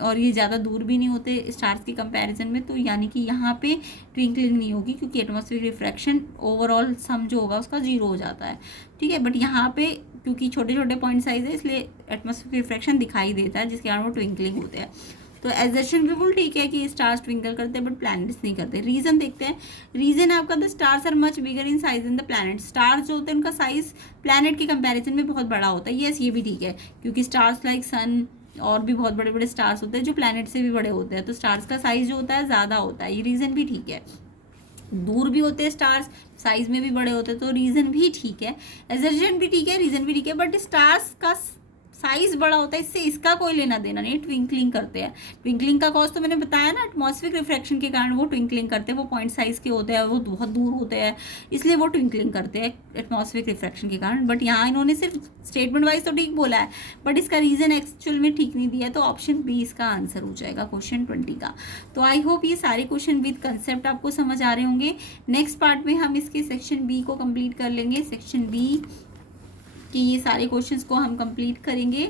और ये ज़्यादा दूर भी नहीं होते स्टार्स के कंपैरिजन में, तो यानी कि यहाँ पे ट्विंकलिंग नहीं होगी, क्योंकि एटमॉस्फेरिक रिफ्रैक्शन ओवरऑल सम जो होगा उसका 0 हो जाता है, ठीक है। बट यहाँ पे क्योंकि छोटे छोटे पॉइंट साइज है, इसलिए एटमॉस्फेरिक रिफ्रैक्शन दिखाई देता है, जिसके कारण वो ट्विंकलिंग होते हैं। तो एजर्शन बिल्कुल ठीक है कि स्टार्स ट्विंकल करते हैं बट प्लैनेट्स नहीं करते। रीजन देखते हैं। रीजन है आपका, the stars are much bigger in size in the planet. Stars जो होते हैं उनका साइज प्लैनेट के कंपैरिजन में बहुत बड़ा होता है। यस, ये भी ठीक है, क्योंकि स्टार्स लाइक सन और भी बहुत बड़े बड़े स्टार्स होते हैं जो प्लैनेट से भी बड़े होते हैं, तो स्टार्स का साइज जो होता है ज़्यादा होता है। ये रीज़न भी ठीक है। दूर भी होते हैं स्टार्स, साइज में भी बड़े होते हैं, तो रीज़न भी ठीक है, एजर्शन भी ठीक है, रीज़न भी ठीक है। बट स्टार्स का साइज बड़ा होता है, इससे इसका कोई लेना देना नहीं। ट्विंकलिंग करते हैं, ट्विंकलिंग का कॉज तो मैंने बताया ना, एटमॉस्फेरिक रिफ्रैक्शन के कारण वो ट्विंकलिंग करते हैं। वो पॉइंट साइज के होते हैं, वो बहुत दूर होते हैं, इसलिए वो ट्विंकलिंग करते हैं एटमॉस्फेरिक रिफ्रैक्शन के कारण। बट यहाँ इन्होंने सिर्फ स्टेटमेंट वाइज तो ठीक बोला है, बट इसका रीजन एक्चुअल में ठीक नहीं दिया है, तो ऑप्शन बी इसका आंसर हो जाएगा क्वेश्चन 20 का। तो आई होप ये सारे क्वेश्चन विद कंसेप्ट आपको समझ आ रहे होंगे। नेक्स्ट पार्ट में हम इसके सेक्शन बी को कंप्लीट कर लेंगे। सेक्शन बी कि ये सारे क्वेश्चंस को हम कंप्लीट करेंगे।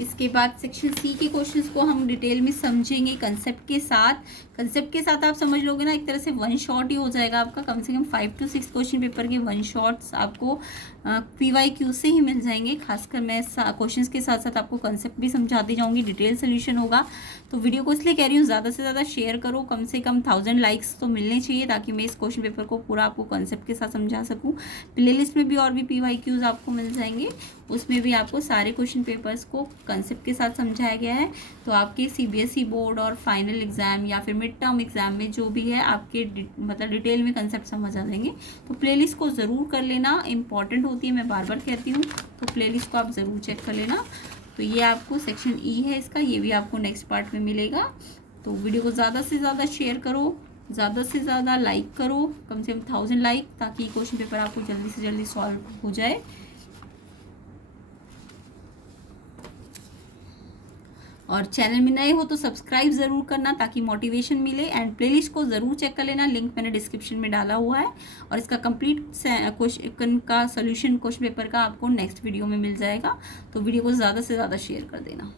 इसके बाद सेक्शन सी के क्वेश्चंस को हम डिटेल में समझेंगे कंसेप्ट के साथ। कंसेप्ट के साथ आप समझ लोगे ना, एक तरह से वन शॉट ही हो जाएगा आपका। कम से कम 5 to 6 क्वेश्चन पेपर के वन शॉट्स आपको PYQ से ही मिल जाएंगे। खासकर मैं क्वेश्चंस के साथ साथ आपको कंसेप्ट भी समझाती जाऊंगी, डिटेल सोल्यूशन होगा। तो वीडियो को इसलिए कह रही हूँ ज़्यादा से ज़्यादा शेयर करो, कम से कम 1000 लाइक्स तो मिलने चाहिए, ताकि मैं इस क्वेश्चन पेपर को पूरा आपको कंसेप्ट के साथ समझा सकूँ। प्लेलिस्ट में भी और भी PYQs आपको मिल जाएंगे, उसमें भी आपको सारे क्वेश्चन पेपर्स को कंसेप्ट के साथ समझाया गया है। तो आपके CBSE बोर्ड और फाइनल एग्जाम या फिर मिड टर्म एग्जाम में जो भी है आपके मतलब डिटेल में कंसेप्ट समझ आ जाएंगे। तो प्लेलिस्ट को ज़रूर कर लेना, इंपॉर्टेंट होती है, मैं बार बार कहती हूँ। तो प्लेलिस्ट को आप ज़रूर चेक कर लेना। तो ये आपको सेक्शन ई है इसका, ये भी आपको नेक्स्ट पार्ट में मिलेगा। तो वीडियो को ज़्यादा से ज़्यादा शेयर करो, ज़्यादा से ज़्यादा लाइक करो, कम से कम 1000 लाइक, ताकि क्वेश्चन पेपर आपको जल्दी से जल्दी सॉल्व हो जाए। और चैनल में नए हो तो सब्सक्राइब ज़रूर करना, ताकि मोटिवेशन मिले। एंड प्लेलिस्ट को ज़रूर चेक कर लेना, लिंक मैंने डिस्क्रिप्शन में डाला हुआ है। और इसका कंप्लीट क्वेश्चन का सोल्यूशन क्वेश्चन पेपर का आपको नेक्स्ट वीडियो में मिल जाएगा। तो वीडियो को ज़्यादा से ज़्यादा शेयर कर देना।